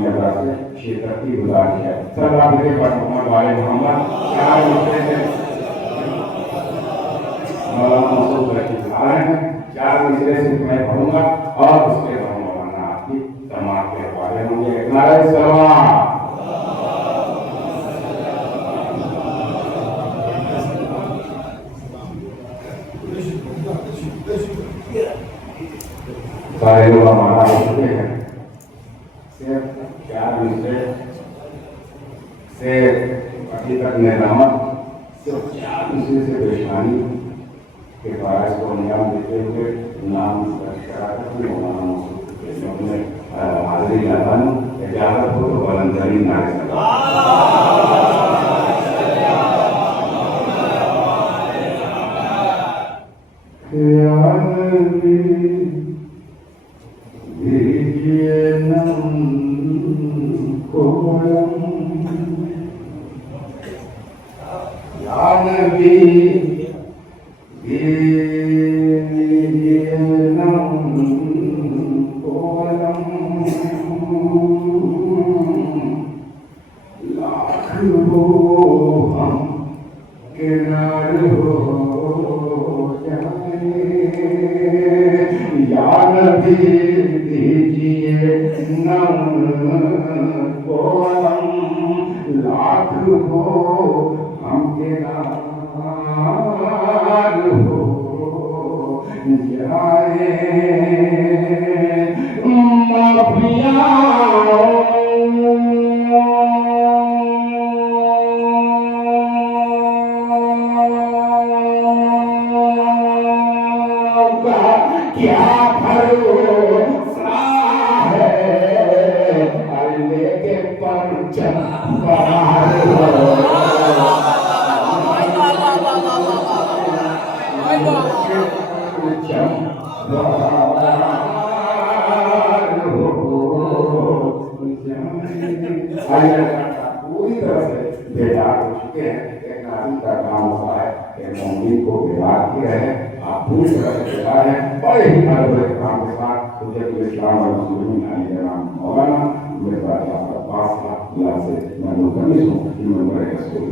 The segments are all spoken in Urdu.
اسلامی ادا سے شرکت کی گزارش ہے. سر رابطے پر محمد والد محمد 4 مصرے سے مولانا مسعود رشید آ رہے ہیں. 4 مصرے سے میں پڑھوں گا اور اس کے بعد مولانا آپ کی سماعت کے حوالے ہوں گے. نعرہ سلام. سارے لوگ ہمارا ہو چکے ہیں. صرف 4 مصرے سے ابھی تک نظامت صرف 4 مصرے سے پیشانی کے فرائض کو انجام دیتے ہوئے نام درج کرا کر مولانا مسعود نے حاضری لگانا. اجازت ہو تو بلندترین نعرے پوری طرح سے بیدار ہو چکے ہیں. ایک نازی کا کام ہوتا ہے کہ مومن کو بیدار کیا ہے. آپ پوری طرح سے بیدار ہیں. بڑے ہی ادب و احترام کے ساتھ حجت الاسلام والمسلمین علی جناب مولانا مرزا جعفر عباس صاحب اللہ سے میں ملتمس ہوں کہ ممبر رسول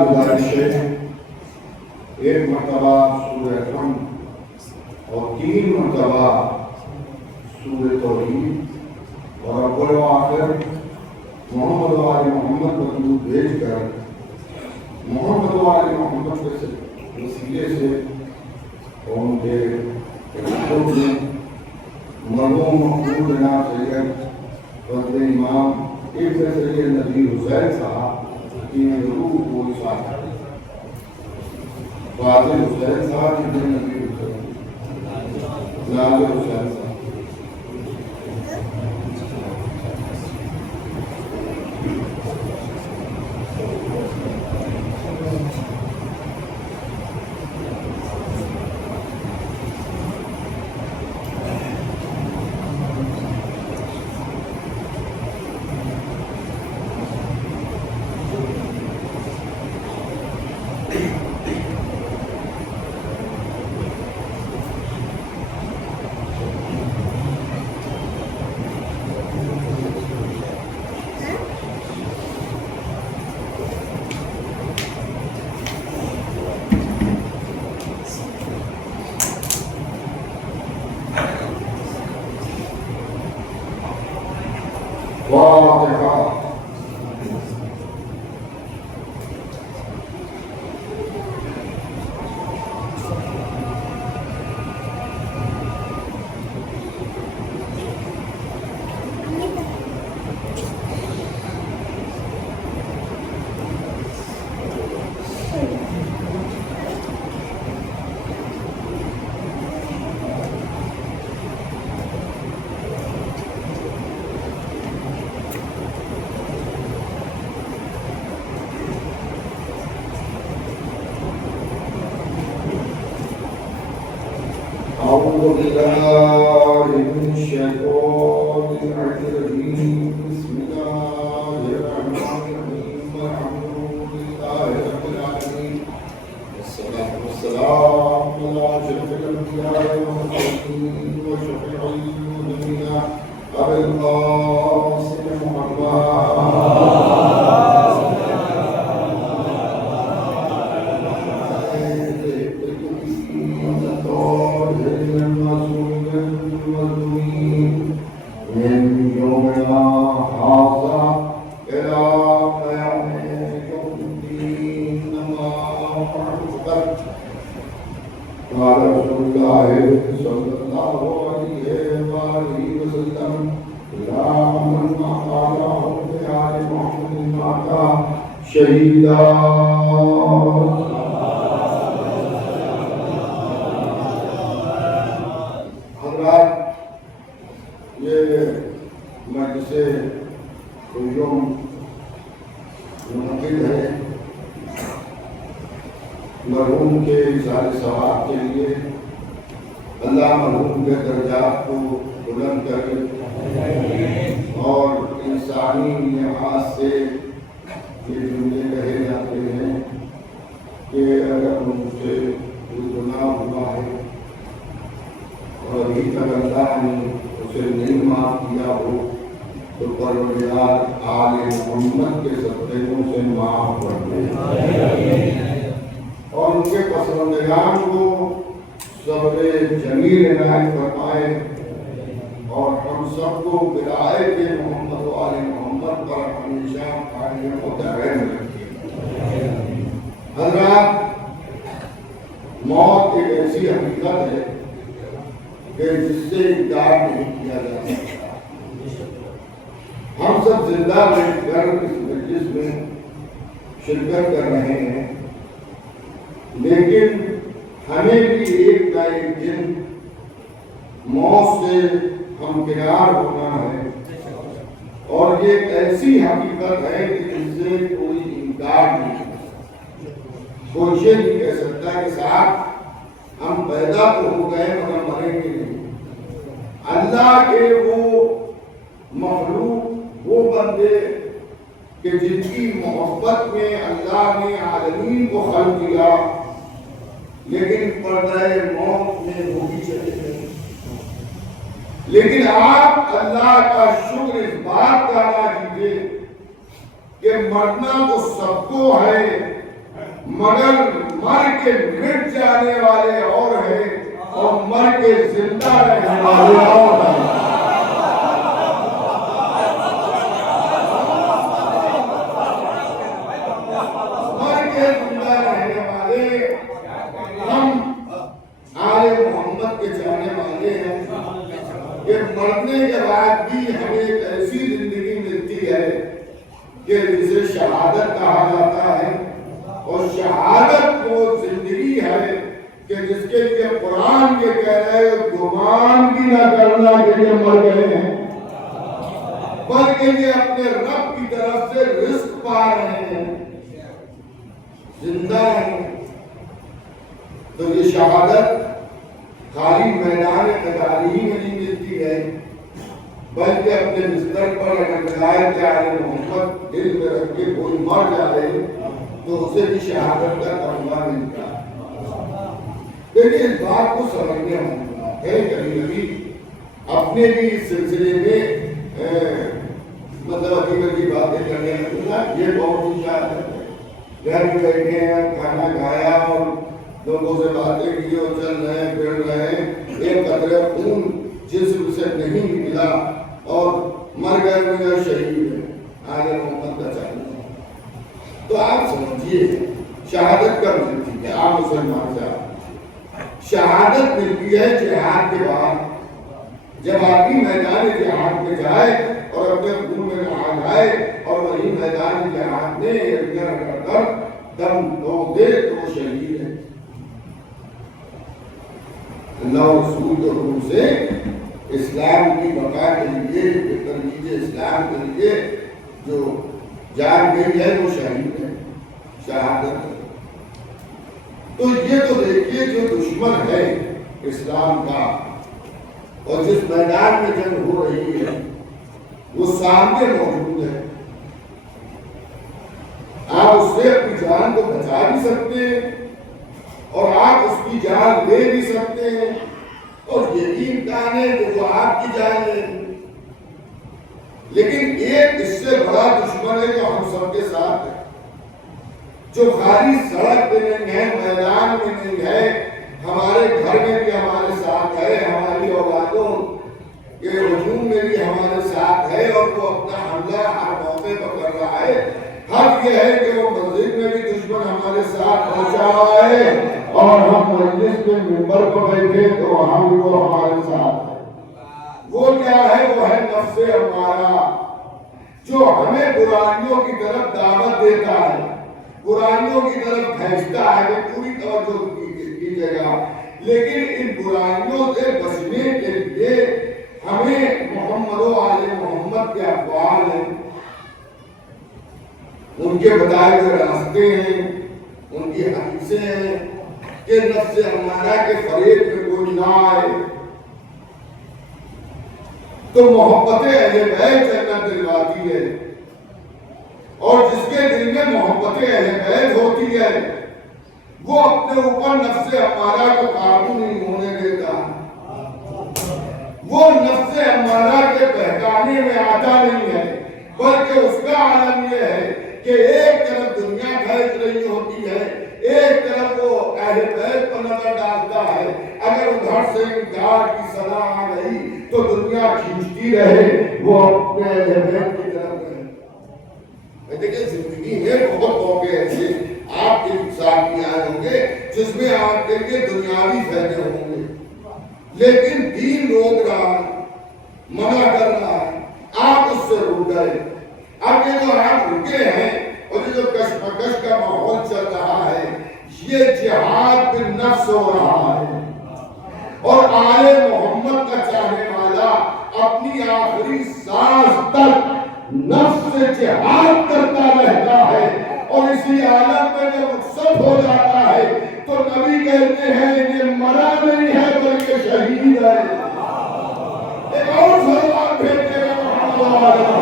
گزارش ہے. ایک مرتبہ سورہ قلم اور 3 مرتبہ سورہ توحید اور اول و آخر محمد و آل محمد کو درود بھیج کر محمد و آل محمد کے وسیلے سے ان کے مرحوم محمود جناب سید فضل امام ابن سید نذیر حسین صاحب کی روح کو اشارہ فاضل حسین صاحب ابن نذیر حسین ناظر حسین صاحب أعوذ بالله من الشيطان الرجيم بسم الله الرحمن الرحيم الحمد لله رب العالمين والصلاة والسلام على أشرف الأنبياء والمرسلين وشفيع المذنبين أبي القاسم محمد شہیدہ حضرات، یہ مجلس یوم منعقد ہے مرحوم کے اظہار ثواب کے لیے۔ اللہ مرحوم کے درجات کو بلند کرے اور انسانی لحاظ سے یہ جملے کہے جاتے ہیں کہ اگر مجھ سے کوئی گناہ ہوا ہے اور ابھی تک اللہ نے اسے نہیں معاف کیا ہو تو پروردگار آل محمد کے صدقوں سے معاف کر دے اور ان کے پسندگان کو صبر جمیل عنایت فرمائے اور ہم سب کو ولایت محمد و آل محمد پر ہمیشہ قائم و دائم رکھے۔ حضرات، موت ایک ایسی حقیقت ہے کہ جس سے انکار نہیں کیا جا سکتا۔ ہم سب زندہ رہ کر اس مجلس میں شرکت کر رہے ہیں، لیکن ہمیں بھی ایک نہ ایک دن موت سے ہمکنار ہونا ہے، اور یہ ایسی حقیقت ہے کہ جس سے کوئی انکار نہیں کر سکتا۔ کوئی یہ نہیں کہہ سکتا کہ صاحب ہم پیدا تو ہو گئے مگر مریں گے نہیں۔ اللہ کے وہ مخلوق، وہ بندے کہ جن کی محبت میں اللہ نے عالمین کو خلق کیا، لیکن پردہ موت میں وہ بھی چلے گئے۔ لیکن آپ اللہ کا شکر اس بات کا ادا کیجیے کہ مرنا تو سب کو ہے، مگر مر کے مٹ جانے والے اور ہیں اور مر کے زندہ رہنے والے اور ہیں۔ مر کے زندہ رہنے والے ہم آل محمد کے چاہنے والے ہیں کہ مرنے کے بعد بھی ہمیں ایک ایسی زندگی ملتی ہے کہ جسے شہادت کہا جاتا ہے، اور شہادت وہ زندگی ہے کہ جس کے لیے قرآن یہ کہہ رہے ہیں گمان بھی نہ کرنا کہ یہ مر گئے ہیں، بلکہ یہ اپنے رب کی طرف سے رزق پا رہے ہیں، زندہ ہیں۔ تو یہ شہادت خالی میدان قتال ہی میں نہیں ملتی ہے، بلکہ اپنے بستر پر اگر ولایت آل محمد دل میں رکھ کے کوئی مر جائے تو اسے بھی شہادت کا تمغہ ملتا ہے۔ لیکن اس بات کو سمجھنے ہونا ہے، کبھی کبھی اپنے بھی اس سلسلے میں مطلب عجیب باتیں کرنے لگا۔ یہ بہت اونچا ہے، گھر میں بیٹھے ہیں، کھانا کھایا اور لوگوں سے باتیں کی اور چل رہے ہیں، پھر رہے ہیں، ایک قطرہ خون جسم سے نہیں نکلا اور مر گئے میرا شہید ہے، آل محمد کا چاہیے۔ تو آپ سمجھیے شہادت کب ملتی ہے؟ آپ مسلمان صاحب، شہادت ملتی ہے جہاد کے بعد، جب آدمی میدان جہاد میں جائے اور اپنے خون میں نہا جائے اور وہی میدان جہاد میں کر دم توڑ دے تو وہ شہید ہے۔ اللہ رسول کے حکم سے اسلام کی بقا کے لیے، ترویج اسلام کے لیے جو جان گئی ہے وہ شہید ہے، شہادت ہے۔ تو یہ تو دیکھیے جو دشمن ہے اسلام کا، اور جس میدان میں جنگ ہو رہی ہے وہ سامنے موجود ہے. آپ اس سے اپنی جان کو بچا بھی سکتے ہیں اور آپ اس کی جان لے بھی سکتے ہیں، اور یہی امکان ہے کہ وہ آپ کی جان لے. لیکن ایک اس سے بڑا دشمن ہے جو ہم سب کے ساتھ ہے، جو خالی سڑک پہ نہیں ہے، میدان میں نہیں ہے، ہمارے گھر میں بھی ہمارے ساتھ ہے، ہماری اولادوں کے ہجوم میں بھی ہمارے ساتھ ہے، اور وہ اپنا حملہ ہر موقع پر کر رہا ہے. حق یہ ہے کہ وہ مسجد میں بھی دشمن ہمارے ساتھ پہنچا رہا ہے، اور ہم مجلس میں ممبر پر بیٹھے تو وہاں بھی وہ ہمارے ساتھ ہے. وہ کیا ہے؟ وہ ہے نفس امارہ، جو ہمیں برائیوں کی طرف دعوت دیتا ہے، برائیوں کی طرف بھیجتا ہے. کہ پوری توجہ کیجیے گا، لیکن ان برائیوں سے بچنے کے لیے ہمیں محمد و آل محمد کے اقوال ہیں، ان کے بتائے ہوئے راستے ہیں، ان کی حدیثیں ہیں کہ نفس امارہ کے فریب میں کوئی نہ آئے. تو محبت اہل بیت جنت دلواتی ہے، اور جس کے دل میں محبت اہل بیت ہوتی ہے وہ اپنے اوپر نفس امارہ کو قابو نہیں ہونے دیتا، وہ نفس امارہ کے بہکانے میں آتا نہیں ہے، بلکہ اس کا عالم یہ ہے کہ ایک طرف دنیا کھینچ رہی ہوتی ہے، ایک طرف وہ اہل بیت پر نظر ڈالتا ہے. اگر ادھر سے انکار کی صدا آ گئی تو دنیا کھینچتی رہے، وہ اپنے اہل بیت کی طرف رہے. دیکھیں زندگی میں بہت موقع ایسے آپ کے ساتھ بھی آئے ہوں گے جس میں آپ کے لیے دنیاوی فائدے ہوں گے، لیکن دین روک رہا ہے، منع کر رہا ہے، آپ اس سے رک گئے. اب یہ جو آپ رکے ہیں اور یہ جو کشمکش کا ماحول چل رہا ہے، یہ جہاد بالنفس ہو رہا ہے، اور آل محمد کا چاہنے والا اپنی آخری سانس تک نفس سے جہاد کرتا رہتا ہے، اور اسی عالم میں جب رخصت ہو جاتا ہے تو نبی کہتے ہیں یہ مرا نہیں ہے بلکہ شہید ہے. ایک اور سلام بھیجتے ہیں محمد علیہ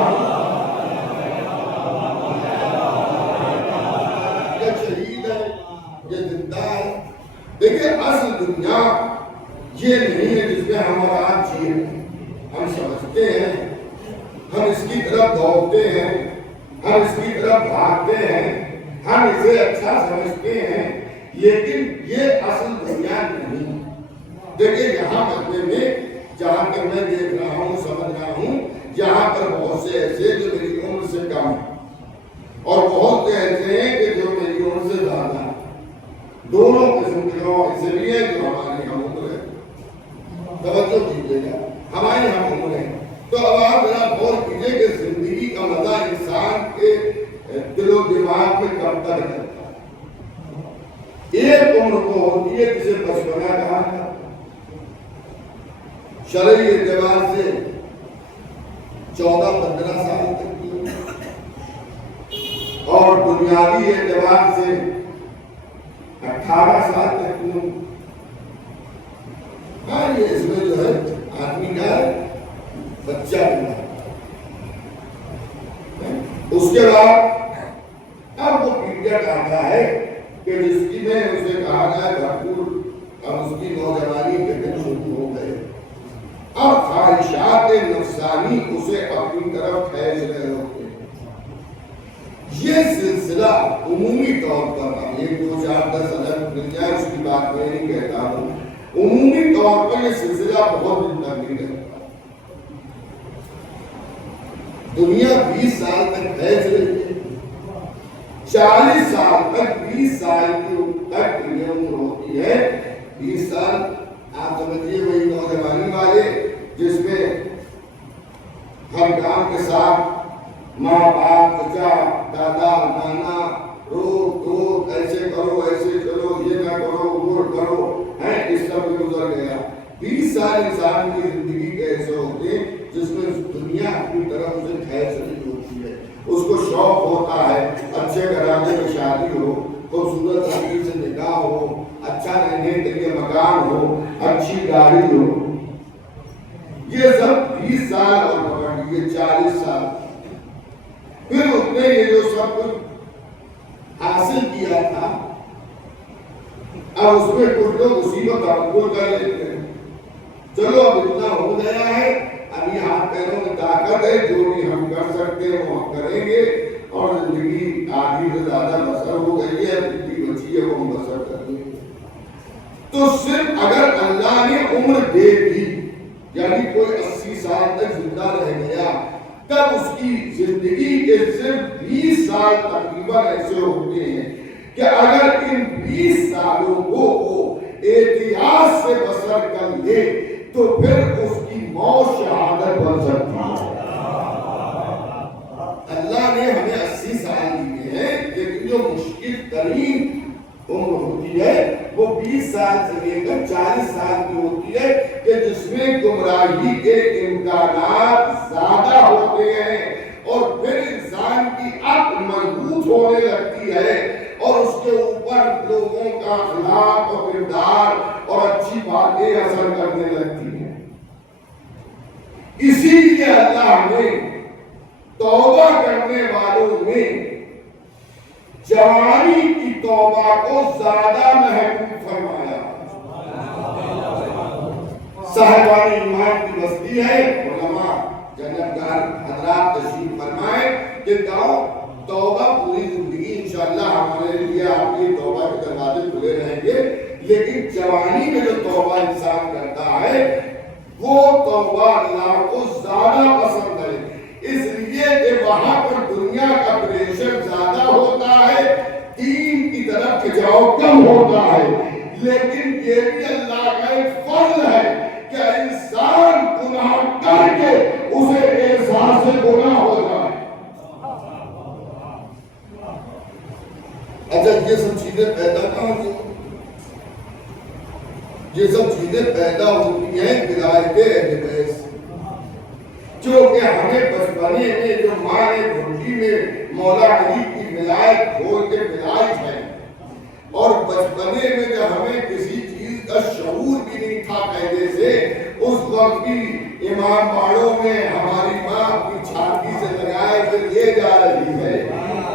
دیکھیں. اصل دنیا یہ نہیں ہے جس میں ہم اور آپ جیے. ہم سمجھتے ہیں، ہم اس کی طرف دوڑتے ہیں، ہم اس کی طرف بھاگتے ہیں، ہم اسے اچھا سمجھتے ہیں، لیکن یہ اصل دنیا نہیں. دیکھیں یہاں مکے میں جہاں پر میں دیکھ رہا ہوں، سمجھ رہا ہوں، یہاں پر بہت سے ایسے جو میری عمر سے کم ہیں، اور بہت سے ایسے ہیں کہ جو میری عمر سے زیادہ ہیں. دونوں قسم کے لوگ ایسے بھی ہیں جو ہماری ہم عمر ہے. توجہ کیجیے گا، ہماری ہم عمر ہے. تو اب آپ ذرا غور کیجیے کہ زندگی کا مزہ انسان کے دل و دماغ میں کب تک ہے. ایک عمر کو ہوتی ہے جسے بچپنا کہا ہے، شرعی اعتبار سے 14-15 سال تک کی، اور دنیاوی اعتبار سے 18 سال تک کی. ہاں یہ اس میں جو ہے آدمی کا بچہ بنا. اس کے بعد اب وہ پیریڈ آتا ہے کہ جس کی میں اسے کہا جائے بھرپور، اب اس کی نوجوانی کے دن شروع ہو گئے. اب خواہشات نفسانی اسے اپنی طرف کھینچ رہے ہوتے ہیں. یہ سلسلہ عمومی طور پر، اب 1-2-4-10 الگ مل جائے اس کی بات میں نہیں کہتا ہوں، عمومی طور پر یہ سلسلہ بہت دن تک نہیں رہتا. دنیا 20 سال تک کھینچ رہی ہے، 40 سال تک، 20 سال تک یہ عمر ہوتی ہے. 20 سال آپ سمجھیے وہی نوجوانی والے جس میں ہر کام کے ساتھ ماں باپ، چچا، دادا، نانا، روک ایسے کرو، ایسے چلو، یہ نہ کرو، وہ کرو، اس سب میں گزر گیا. 20 سال انسان کی زندگی کے ایسے ہوتے ہیں جس میں دنیا اپنی طرف اسے کھینچ رہی ہوتی ہے. اس کو شوق ہوتا ہے اچھے گھرانے میں شادی ہو، خوبصورت لڑکی سے نکاح ہو، اچھا اچھا رہنے کے لیے مکان ہو، اچھی گاڑی ہو، یہ سب 20 سال اور پکڑ لیے 40 سال، پھر اس نے یہ جو سب کچھ حاصل کیا تھا اب اس میں کچھ لوگ اسی کو تقبل کر لیتے ہیں، چلو اب اتنا ہو گیا ہے، ابھی ہاتھ پیروں میں طاقت ہے، جو بھی ہم کر سکتے ہیں وہ ہم کریں گے، اور زندگی آدھی سے زیادہ بسر ہو گئی ہے، جتنی بچی ہے وہ ہم بسر کر لیں گے۔ تو صرف اگر اللہ نے عمر دے دی، یعنی کوئی 80 سال تک زندہ رہ گیا، تب اس کی زندگی کے صرف 20 سال تقریباً ایسے ہوتے ہیں کہ اگر ان 20 سالوں کو وہ احتیاط سے بسر کر لے تو پھر اس کی موت شہادت بن سکتی ہے۔ اللہ نے ہمیں 80 سال دیے ہیں، لیکن جو مشکل ترین عمر ہوتی ہے وہ 20 سال سے لے کر 40 سال کی ہوتی ہے، کہ جس میں گمراہی کے امکانات زیادہ ہوتے ہیں، اور پھر انسان کی عقل مضبوط ہونے لگتی ہے اور اس کے اوپر لوگوں کا اخلاق اور کردار اور اچھی باتیں اثر کرنے لگتی ہیں۔ اسی لیے اللہ نے توبہ کرنے والوں میں جوانی کی توبہ کو زیادہ محبوب فرمایا۔ صاحبان ایمان کی بستی ہے، علماء جنتگار حضرات تشریف فرمائے کہ توبہ پوری زندگی انشاءاللہ ہمارے لیے آپ کی توبہ کے دروازے کھلے رہیں گے، لیکن جوانی میں جو توبہ انسان کرتا ہے وہ توبہ اللہ کو زیادہ پسند ہے، اس لیے کہ وہاں پر دنیا کا پریشر زیادہ ہوتا ہے، دین کی طرف کھچاؤ کم ہوتا ہے، لیکن یہ بھی اللہ کا ایک فضل ہے کہ انسان گناہ کر کے اسے احساس گناہ ہوتا ہے۔ اچھا یہ سب چیزیں پیدا کہاں سے؟ یہ سب چیزیں پیدا ہوتی ہیں ولایت اہل بیت سے، جو کہ ہمیں بچپنے میں جو ماں نے گھٹی میں مولا علی کی ولایت کھول کے پلائی ہے، اور بچپنے میں جب ہمیں کسی چیز کا شعور بھی نہیں تھا پہلے سے، اس وقت بھی امام باڑوں میں ہماری ماں اپنی چھاتی سے لگائے پھر یہ جا رہی ہے،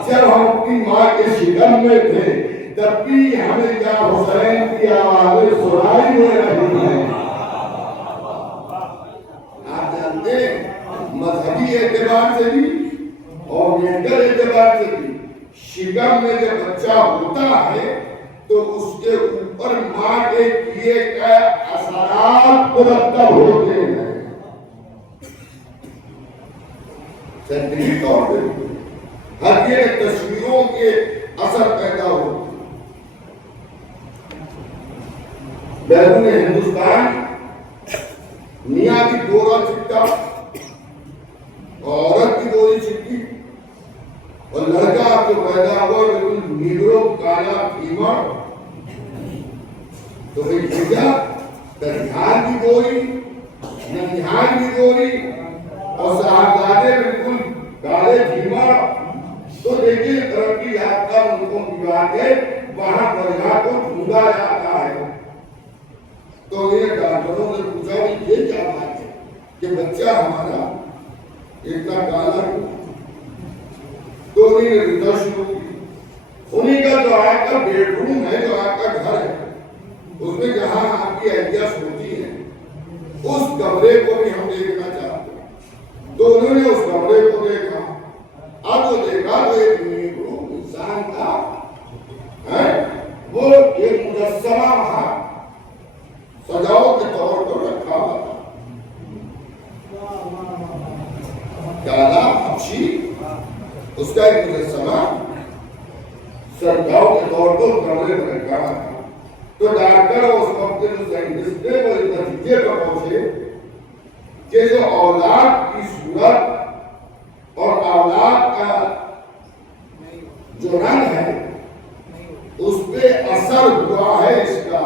جب ہم اپنی ماں کے شکم میں تھے تب بھی ہمیں یا حسین کی آوازیں سنائی دے رہی ہیں۔ آپ جانتے ہیں مذہبی اعتبار سے بھی اور مینٹل اعتبار سے بھی شکم میں جب بچہ ہوتا ہے تو اس کے اوپر ماں کے کیے گئے اثرات مرتب ہوتے ہیں، سینٹری طور پہ ہر یہ تصویروں کے اثر پیدا ہوتے ہیں۔ بیرون ہندوستان میاں کی گورا چٹا، عورت کی گوری چٹی، اور لڑکا جو پیدا ہوا بالکل نیگرو کالا بھیما، تو درمیان کی گوری، ننیہال کی گوری، اور صاحبزادے بالکل کالے بھیما۔ تو دیکھیے ترقی یافتہ ملکوں کی بات ہے، وہاں درجہ کو ڈھونڈا جاتا ہے۔ تو یہ ڈاکٹروں نے پوچھا کہ یہ کیا بات ہے کہ بچہ ہمارا اتنا کالا ہے؟ تو انہیں نے ریسرچ شروع کی، انہیں کا جو آپ کا بیڈ روم ہے، جو آپ کا گھر ہے، اس میں جہاں آپ کی اہلیہ سوتی ہے، اس کمرے کو بھی ہم دیکھنا چاہتے ہیں۔ تو انہوں نے اس کمرے کو دیکھا، اب وہ دیکھا تو ایک نیگرو انسان تھا، وہ ایک مجسمہ وہاں سجاؤ کے طور پر رکھا ہوا تھا، کالا حبشی، اس کا ایک مجسمہ سجاؤ کے طور پر کمرے میں رکھا ہوا تھا۔ تو ڈاکٹر اور اس وقت جو سائنٹسٹ تھے وہ اس نتیجے پر پہنچے کہ جو اولاد کی صورت اور اولاد کا جو رنگ ہے اس پہ اثر ہوا ہے اس کا،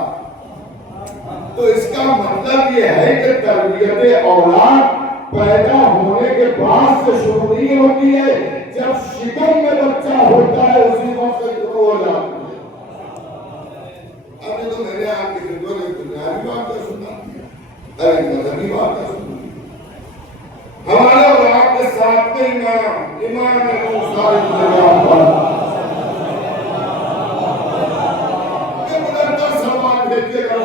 تو اس کا مطلب یہ ہے کہ تربیت اولاد پیدا ہونے کے بعد سے شروع نہیں ہوتی ہے، جب شکم میں بچہ ہوتا ہے اسی وقت سے شروع ہو جاتی ہے۔ اب یہ تو میں نے واقعہ سنا دیا، ایک مذہبی واقعہ سنا دیا۔ ہمارے اور آپ کے ساتھ کے امام موسیٰ ابن جعفر یہ مدرسہ سوال بھیجے گا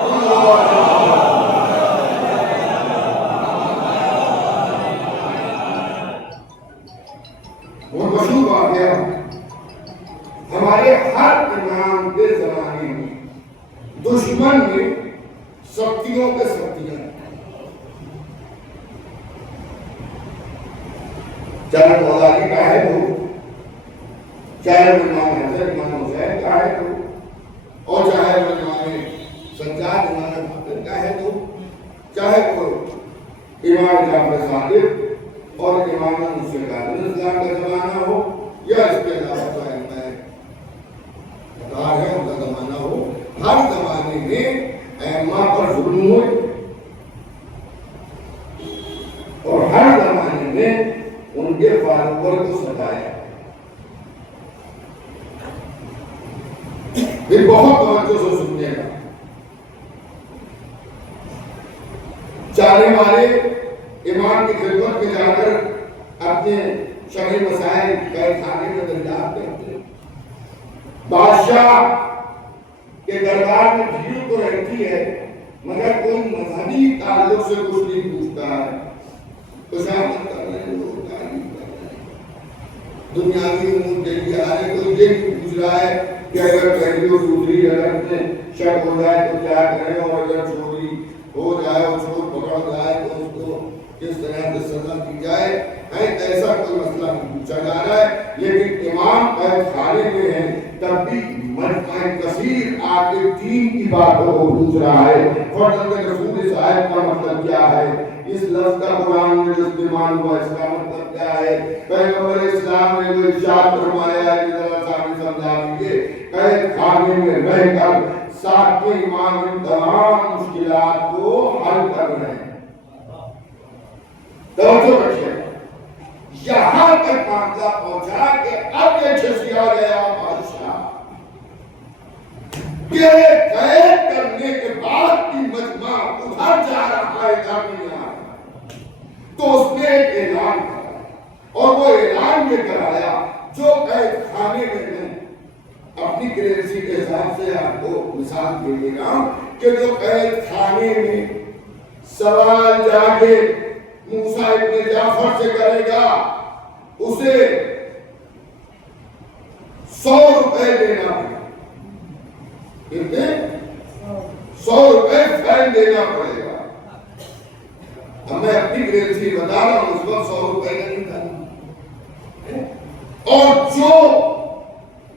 وہ مشہور واقعہ ہمارے ہر امام کے زمانے میں دشمن نے سختیوں کے سختیاں، چاہے مولا علی کا ہے تو، چاہے امام حسن امام حسین کا ہے تو، اور چاہے امام سجاد امام باقر کا ہے تو، چاہے وہ امام جعفر صادق اور امام موسیٰ کاظم کا زمانہ ہو یا اس کے علاوہ چاہے ہے ان کا زمانہ ہو، ہر زمانے میں ائمہ پر ظلم ہوئے اور ہر زمانے میں ان کے فاروق کو ستایا۔ پھر بہت توجہ سے سننے گا، چاہنے والے امام کی خدمت میں جا کر اپنے شرعی مسائل قید خانے میں دریافت کرتے ہیں۔ بادشاہ کے دربار میں بھیڑ تو رہتی ہے مگر کوئی مذہبی تعلق سے کچھ نہیں پوچھتا ہے، خوشامد کر رہے ہیں، لوگ تعریف کر رہے ہیں، دنیاوی امور کے لیے آ رہے، کوئی یہ نہیں پوچھ رہا ہے کہ اگر پہلی اور دوسری اگر شک ہو جائے تو کیا کریں، اور اگر چوری ہو جائے اور چور پکڑ جائے تو اس کو کس طرح سے سزا دی جائے، ایسا کوئی مسئلہ نہیں پوچھا جا رہا ہے۔ لیکن امام قید خانے میں ہیں تب بھی مجمع کثیر آپ کے دین کی باتوں کو پوچھ رہا ہے۔ فرزند رسول صاحب کا مطلب کیا ہے، اس لفظ کا قرآن میں جو استعمال ہوا اس کا مطلب کیا ہے، پیغمبر اسلام نے جو ارشاد فرمایا ہے کہ ذرا سامنے سمجھا دیجیے۔ قید خانے میں رہ کر ساتھ کے امام ان تمام مشکلات کو حل کر رہے ہیں۔ توجہ رکھیے، یہاں تک معاملہ پہنچا کہ اب یہ چھسیا گیا بادشاہ کہ قید کرنے کے بعد بھی مجمع ادھر جا رہا ہے ادھر نہیں آ رہا، تو اس نے ایک اعلان کرایا اور وہ اعلان یہ کرایا جو قید خانے میں ہیں، اپنی کرنسی کے حساب سے آپ کو مثال دے دے گا کہ جو قید خانے میں سوال جا کے موسیٰ ابن جعفر سے کرے گا اسے 100 روپے دینا پڑے گا، کتنے 100 روپے فائن دینا پڑے گا۔ اب میں اپنی کرنسی بتا رہا ہوں، اس وقت 100 روپے کا نہیں تھا، اور جو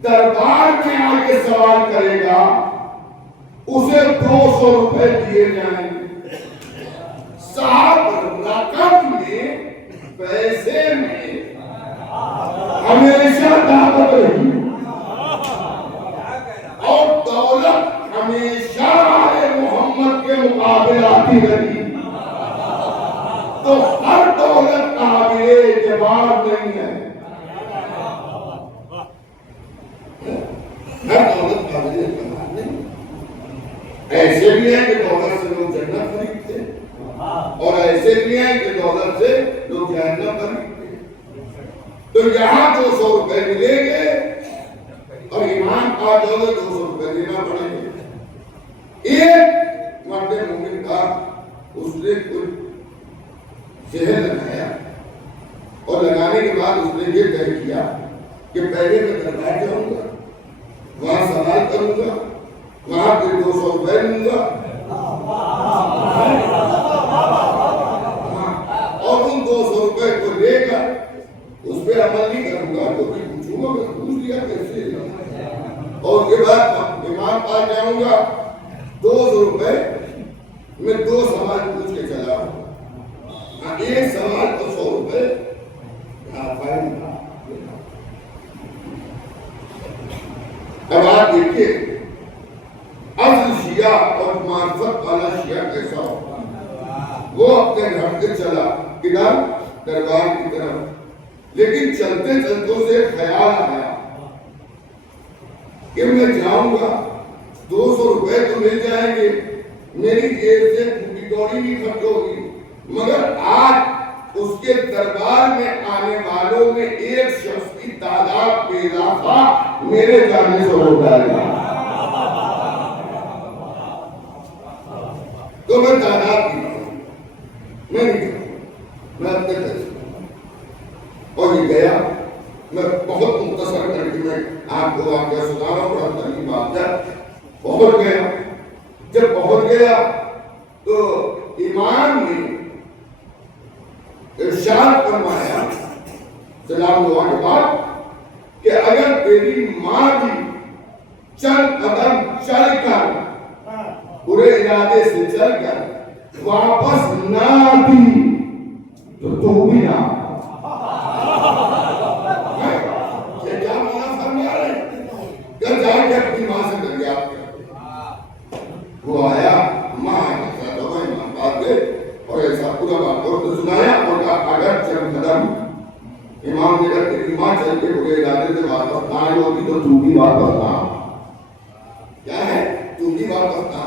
دربار میں آ کے سوال کرے گا اسے 200 روپے دیے جائیں گے۔ صاحب رقم میں پیسے میں ہمیشہ دعوت رہی اور دولت ہمیشہ آئے محمد کے مقابل آتی رہی، تو ہر دولت قابل اعتبار نہیں ہے، ہر دولت قابل اعتبار نہیں۔ ایسے بھی ہے کہ دولت سے لوگ جنت خریدتے اور ایسے بھی ہیں کہ دولت سے لوگ جہنم خریدتے۔ تو یہاں 200 روپے ملیں گے اور ایمان پا جاؤ 200 روپے دینا پڑیں گے۔ ایک مرد مومن تھا، اس نے کوئی زہر لگایا اور لگانے کے بعد اس نے یہ طے کیا کہ پہلے میں دربار جاؤں گا، وہاں سوال کروں گا، وہاں پہ 200 روپے لوں گا اور ان 200 روپے کو لے کر اس پہ عمل نہیں کروں گا تو پھر پوچھوں گا میں پوچھ لیا کیسے، اور اس کے بعد امام پاس جاؤں گا 200 روپے میں 2 سوال پوچھ کے چلا ہوں، ایک سوال کو 100 روپے فائن تھا۔ اب آپ دیکھیے اصل شیعہ اور معرفت والا شیعہ کیسا ہوتا ہے، وہ اپنے گھر سے چلا ادھر دربار کی طرف، لیکن چلتے چلتے سے خیال آیا کہ میں جاؤں گا 200 روپے تو مل جائیں گے میری جیب سے پوری دوڑی نہیں خرچ ہوگی، مگر آج اس کے دربار میں آنے والوں میں ایک شخص کی تعداد میں اضافہ میرے جانے سے ہو جائے گا۔ تو میں تعداد کی میں نہیں کروں، میں اپنے طرف اور یہ گیا۔ میں بہت مختصر کر کے میں آپ کو واقعہ سنا رہا ہوں، بڑا طریق بات ہے۔ بہت گیا، جب بہت گیا تو امام نے ارشاد فرمایا سلام دعا کے بعد کہ اگر تیری ماں بھی چند قدم چل کر برے ارادے سے چل کر واپس نہ آتی تو تو بھی نہ۔ یہ کیا مانا فرما رہے ہیں؟ کہ جا کے اپنی ماں سے دریافت کر۔ وہ آیا، ماں ایسا دو امام بات دے اور ایسا پورا بات کو سنایا اور کہا اگر چند قدم امام نے کہا تیری ماں چل کے برے ارادے سے واپس نہ آئی ہوگی تو تو بھی واپس نہ۔ کیا ہے؟ تو بھی واپس نہ۔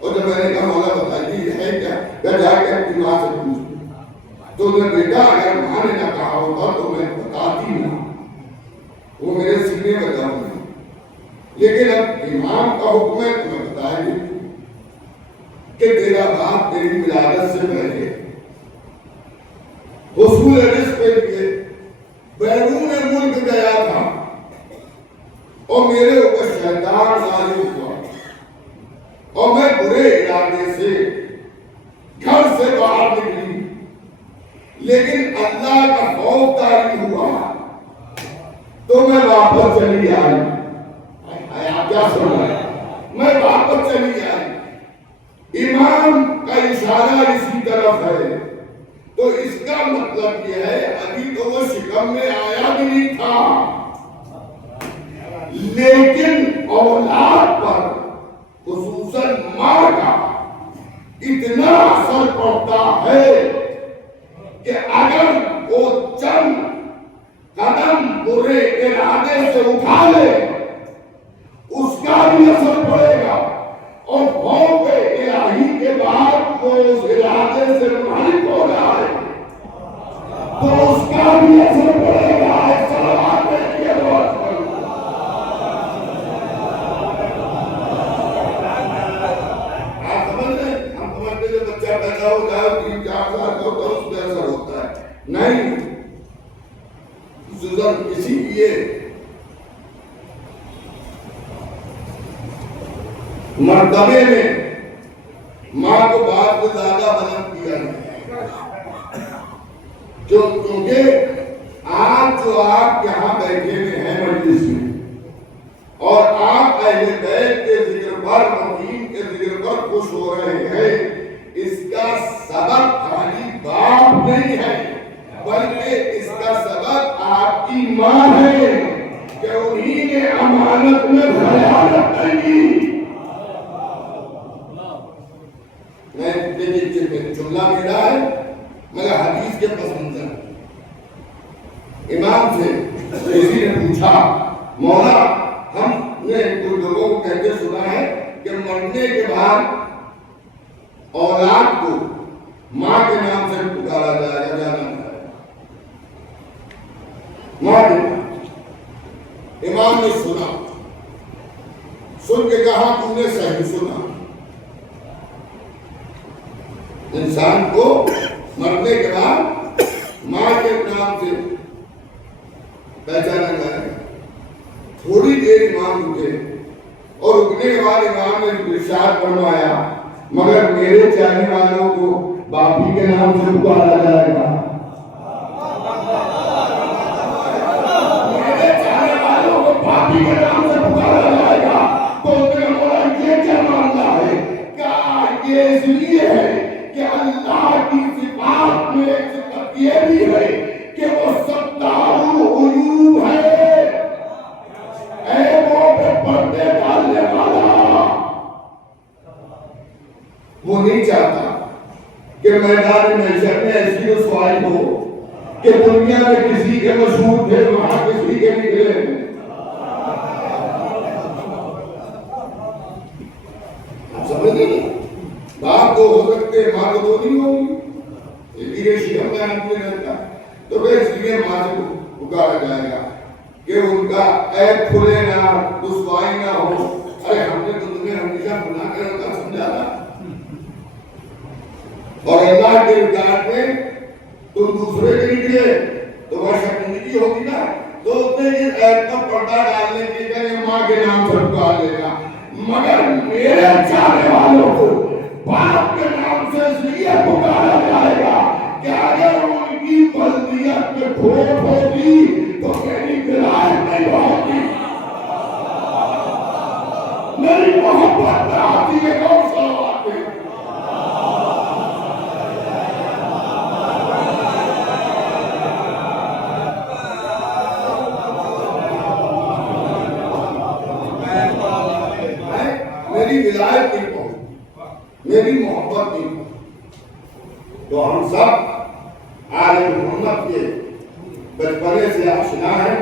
اور جب میں نے کہا مولا بتائیے یہ ہے کیا؟ کہ جا کے اپنی ماں سے پوچھ۔ تو میں بیٹا اگر ماں نے نہ کہا ہوتا تو میں بتاتی نہ، وہ میرے سینے میں دم ہے، لیکن اب امام کا حکم ہے تو میں بتائیں گے کہ تیرا باپ تیری ولادت سے پہلے حصول رزق کے لیے بیرون ملک گیا تھا اور میرے اوپر شیطان غالب ہوا اور میں برے ارادے سے گھر سے باہر نکلی، لیکن اللہ کا خوف طاری ہوا تو میں واپس چلی آئی۔ آپ کیا سن رہے ہیں؟ میں واپس چلی آئی۔ امام کا اشارہ اسی طرف ہے، تو اس کا مطلب یہ ہے ابھی تو وہ شکم میں آیا بھی نہیں تھا، لیکن اولاد پر خصوصاً ماں کا اتنا اثر پڑتا ہے کہ اگر وہ چند قدم برے ارادے سے اٹھا لے اس کا بھی اثر پڑے گا، اور خوف الہی کے بعد وہ اس ارادے سے منحرف ہو رہا ہے تو اس کا بھی اثر پڑے گا۔ صلوات کے بہت آپ سمجھ رہے ہیں؟ ہم سمجھتے ہیں بچہ پیدا ہو جائے 3-4 سال کا ہوتا ہے اس پہ اثر ہوتا ہے، نہیں، اسی لیے مرتبے میں ماں کو باپ کو زیادہ بلند کیا ہے، کیونکہ آج جو آپ یہاں بیٹھے ہوئے ہیں مجلس میں اور آپ اہل بیت کے ذکر پر مدین کے ذکر پر خوش ہو رہے ہیں، اس کا سبب خالی باپ نہیں ہے بلکہ اس کا سبب آپ کی ماں ہے کہ انہی نے امانت میں خیانت نہیں کی۔ میں جملہ میرا ہے مگر حدیث کے پس منظر۔ امام سے کسی نے پوچھا مولا ہم نے کچھ لوگوں کو کہتے سنا ہے کہ مرنے کے بعد اولاد کو ماں کے نام سے پکارا جائے گا، جانا جائے گا، ماں کے نام۔ امام نے سنا، سن کے کہا تم نے صحیح سنا، انسان کو مرنے کے بعد ماں کے نام سے پہچانا جائے گا۔ تھوڑی دیر امام رکے اور رکنے کے بعد امام نے ارشاد فرمایا مگر میرے چاہنے والوں کو باپی کے نام سے پکارا جائے گا، میرے چاہنے والوں کو باپی کے نام سے پکارا جائے گا۔ تو میرا مولا یہ کیا معاملہ ہے؟ کیا یہ اس لیے ہے کہ اللہ کی صفات میں ایک صفت یہ بھی ہے کہ وہ ستار العیوب ہے، عیبوں پہ پردے ڈالنے والا۔ وہ نہیں چاہتا کہ میدان محشر میں ایسی رسوائی ہو کہ دنیا میں کسی کے مشہور تھے وہاں کسی کے نکلے۔ سمجھ نہیں باپ دو ہو سکتے ہیں، ماں تو دو نہیں ہوگی، ایک ہی ریشیا میں آدمی رہتا، تو پھر اس لیے ماں سے پکارا جائے گا کہ ان کا عیب کھلے نہ، رسوائی نہ ہو۔ ارے ہم نے تو تمہیں ہمیشہ بنا کر رکھا، سمجھانا، اور اللہ کے رضا میں تم دوسرے کے نکلے تو وہ شرمندگی ہوگی نا، تو اتنے ہی عیب پر پردہ ڈالنے کے لیے ماں کے نام سے پکار لے گا، مگر میرے چاہنے والوں کو باپ کے نام سے اس لیے پکارا جائے گا کہ اگر ان کی بلدیت میں کھوٹ ہوگی تو میری ولایت نہیں ہوگی، میری محبت میں آتی ہے کون سا بات ہے۔ میری ولایت نہیں پہنچ، میری محبت نہیں پہنچ، تو ہم سب آل محمد کے بچپنے سے آشنا ہیں،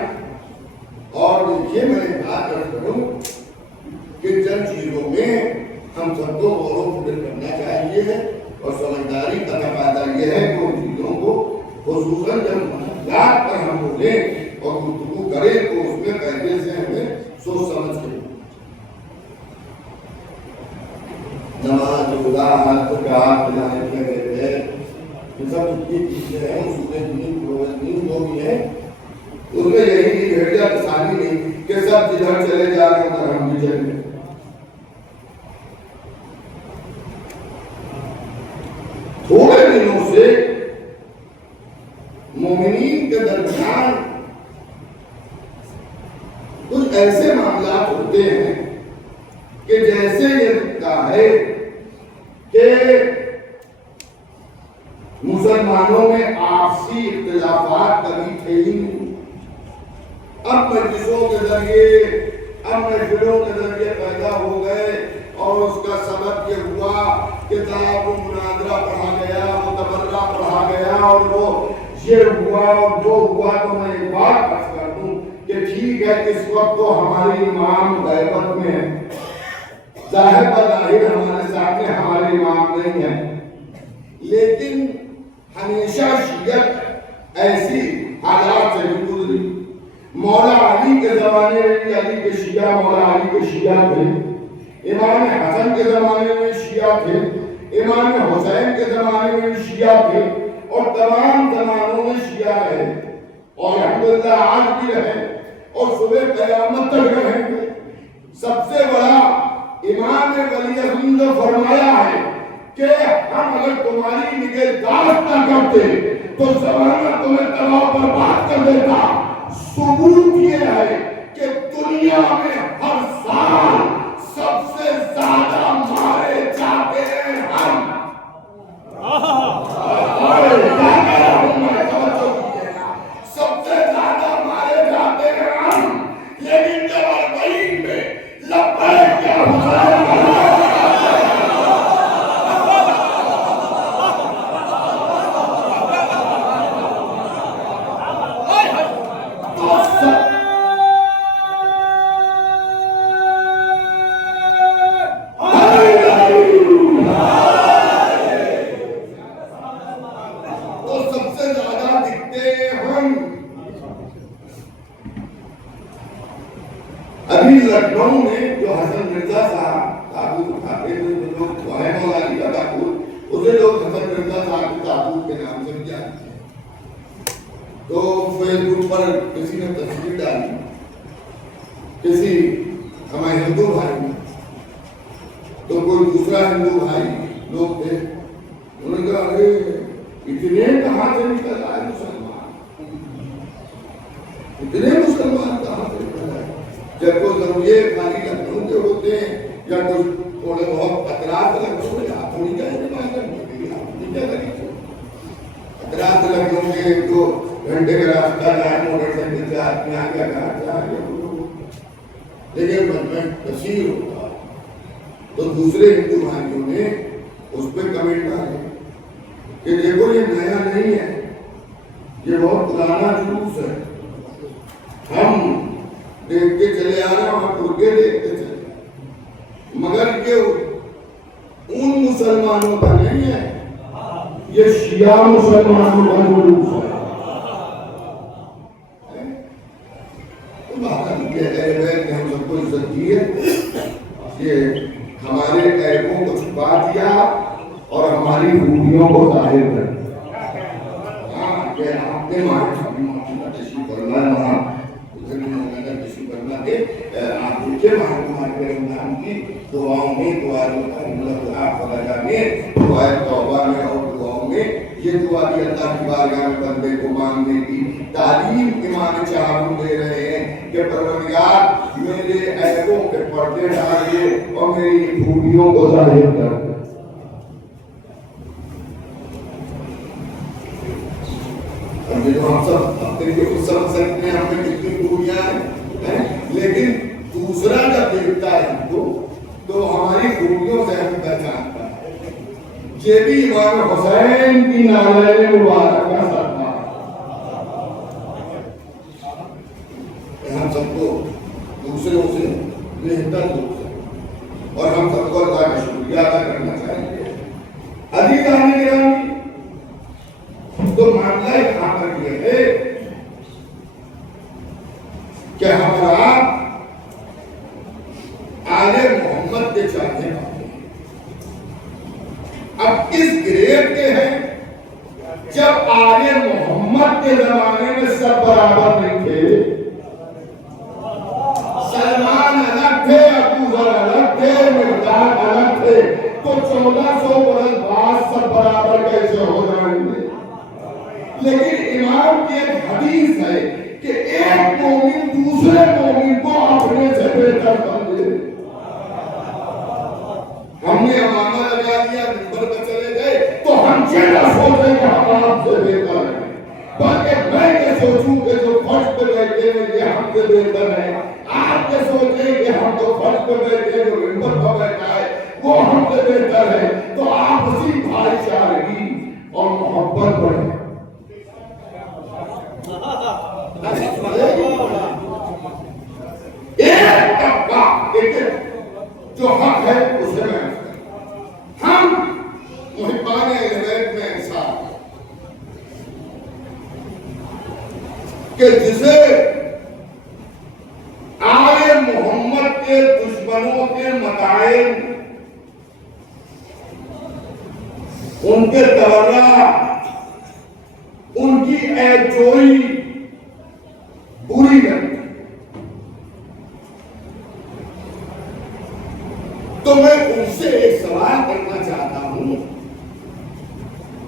اور یہ میں بات کروں کہ جن چیزوں میں ہم سب کو غور و فکر کرنا چاہیے اور سمجھداری کا تقاضا یہ ہے کہ ان چیزوں کو خصوصاً جب معاملات پر ہم بولیں اور گفتگو کریں تو اس میں قاعدے سے ہمیں سوچ سمجھ کے نماز روزہ حج زکات بلائے کے یہ سب جتنی چیزیں ہیں اس میں دین جو بھی ہے اس میں یہی نہیں بھیڑیا تسانی نہیں کہ سب جدھر چلے جا رہے ہیں ہم بھی چلے۔ تھوڑے دنوں سے مومنین کے درمیان کچھ ایسے معاملات ہوتے ہیں کہ جیسے یہ لگتا ہے کہ مسلمانوں میں آپسی اختلافات کبھی تھے ہی نہیں، اب مجلسوں کے ذریعے، اب محفلوں کے ذریعے پیدا ہو گئے، اور اس کا سبب یہ ہوا کہ کتاب و مناظرہ پڑھا گیا، متبرہ پڑھا گیا، اور وہ یہ ہوا اور جو ہوا۔ تو میں ایک بات عرض کر دوں کہ ٹھیک ہے اس وقت تو ہماری امام غیبت میں ہے، ظاہر بظاہر ہمارے سامنے ہمارے امام نہیں ہے، لیکن ہمیشہ شیعت ایسی حالات سے بھی گزری۔ مولا علی کے زمانے میں بھی علی کے شیعہ مولا علی کے شیعہ تھے، امام حسن کے زمانے میں شیعہ تھے، امام حسین کے زمانے میں بھی شیعہ تھے، اور تمام زمانوں میں شیعہ رہے، اور الحمدللہ آج بھی رہے اور صبح قیامت تک رہیں گے۔ سب سے بڑا امام ولی اعظم نے فرمایا ہے کہ ہم اگر تمہاری نگہداشت نہ کرتے تو زمانہ تمہیں تباہ برباد کر دیتا۔ ثبوت یہ ہے کہ دنیا میں ہر سال سب سے زیادہ مارے جاتے ہیں ہم، سب سے زیادہ مارے جاتے ہیں ہم، لیکن جب اربعین میں لبیک یا حسین لکھنؤ میں جو حسن مرزا صاحب تابوت اٹھاتے تھے، جو لوگ مولا علی کا تابوت، اسے لوگ حسن مرزا صاحب کے تابوت کے نام سے جانتے ہیں۔ تو فیس بک پر کسی نے تصویر ڈالی، کسی ہمارے ہندو بھائی میں، تو کوئی دوسرا ہندو بھائی لوگ تھے، انہوں نے کہا ارے اتنے کہاں سے نکل آئے مسلمان، اتنے مسلمان کہاں سے نکل آئے؟ جب کو ضروری خالی لکھنؤ کے ہوتے ہیں یا کچھ تھوڑے بہت اطراف لکھنؤ کے آپ تھوڑی کا استعمال کریں، اطراف لکھنؤ کے ایک دو گھنٹے کا راستہ جائے موٹر سائیکل سے آدمی آ گیا لیکن مجمع کثیر ہوتا، تو دوسرے ہندو بھائیوں نے اس پہ کمنٹ ڈالے کہ دیکھو یہ نیا نہیں ہے، یہ بہت پرانا جلوس ہے، ہم دیکھتے چلے آ رہے ہیں اور ترکے دیکھتے چلے، مگر یہ ان مسلمانوں کا نہیں ہے، یہ شیعہ مسلمانوں کا جلوس ہے۔ یہ اہل بیت نے ہم سب کو عزت دی ہے، یہ ہمارے عیبوں کو چھپا دیا اور ہماری خوبیوں کو ظاہر کر دیا۔ ہاں کہ آپ نے تشریف فرما ہے، وہاں ادھر بھی مولانا تشریف فرما دے، آپ دیکھیں وہاں ہمارے رمضان کی دعاؤں میں، دعا فرجا میں، دعائے توبہ میں اور دعاؤں میں یہ دعا بھی اللہ کی بارگاہ میں بندے کو مانگنے کی تعلیم امام چاہم دے رہے ہیں کہ پروردگار میرے عیبوں کے پردے ڈالیے اور میری خوبیوں کو ظاہر کر دے۔ اب یہ تو ہم سب اپنے کو سمجھ سکتے ہیں ہم میں کتنی خوبیاں ہیں، لیکن دوسرا جب دیکھتا ہے ہم کو تو ہماری خوبیوں سے ہم پہچانتا ہے۔ یہ بھی امام حسین کی نالین مبارک کا صدقہ ہے، ہم سب کو دوسروں سے بہتر دوست ہے اور ہم سب کو اللہ کا شکریہ ادا کرنا چاہیے۔ عزیزان گرامی، تو معاملہ یہاں پر یہ ہے کہ ہمارا آل محمد کے چاہنے والے اب اس گریڈ کے ہیں جب آل محمد کے زمانے میں سب برابر نہیں تھے، سلمان الگ تھے، ابو ذر الگ تھے، مقداد الگ تھے، تو 1400 برس بعد سب برابر کیسے ہو جائیں گے؟ لیکن امام کی ایک حدیث ہے کہ ایک مومن دوسرے مومن کو اپنے سے بہتر سمجھے۔ ہم نے امامہ لگا دیا، منبر پر چلے گئے تو ہم یہ نہ سوچیں کہ ہم آپ سے بہتر ہیں، بلکہ میں یہ سوچوں کہ جو فرش پہ بیٹھے ہیں یہ ہم سے بہتر ہے، آپ یہ سوچیں کہ ہم تو فرش پہ بیٹھے جو منبر پر بیٹھا ہے وہ ہم سے بہتر ہے، تو آپ اسی بھائی چارگی اور محبت بڑھیں۔ ایک طبقہ جو حق ہے اسے میں ہم محبان اہل بیت میں ایسا کہ جسے آل محمد کے دشمنوں کے مطائل، ان کے تورا، ان کی عیب جوئی بری لگتی، تو میں ان سے ایک سوال کرنا چاہتا ہوں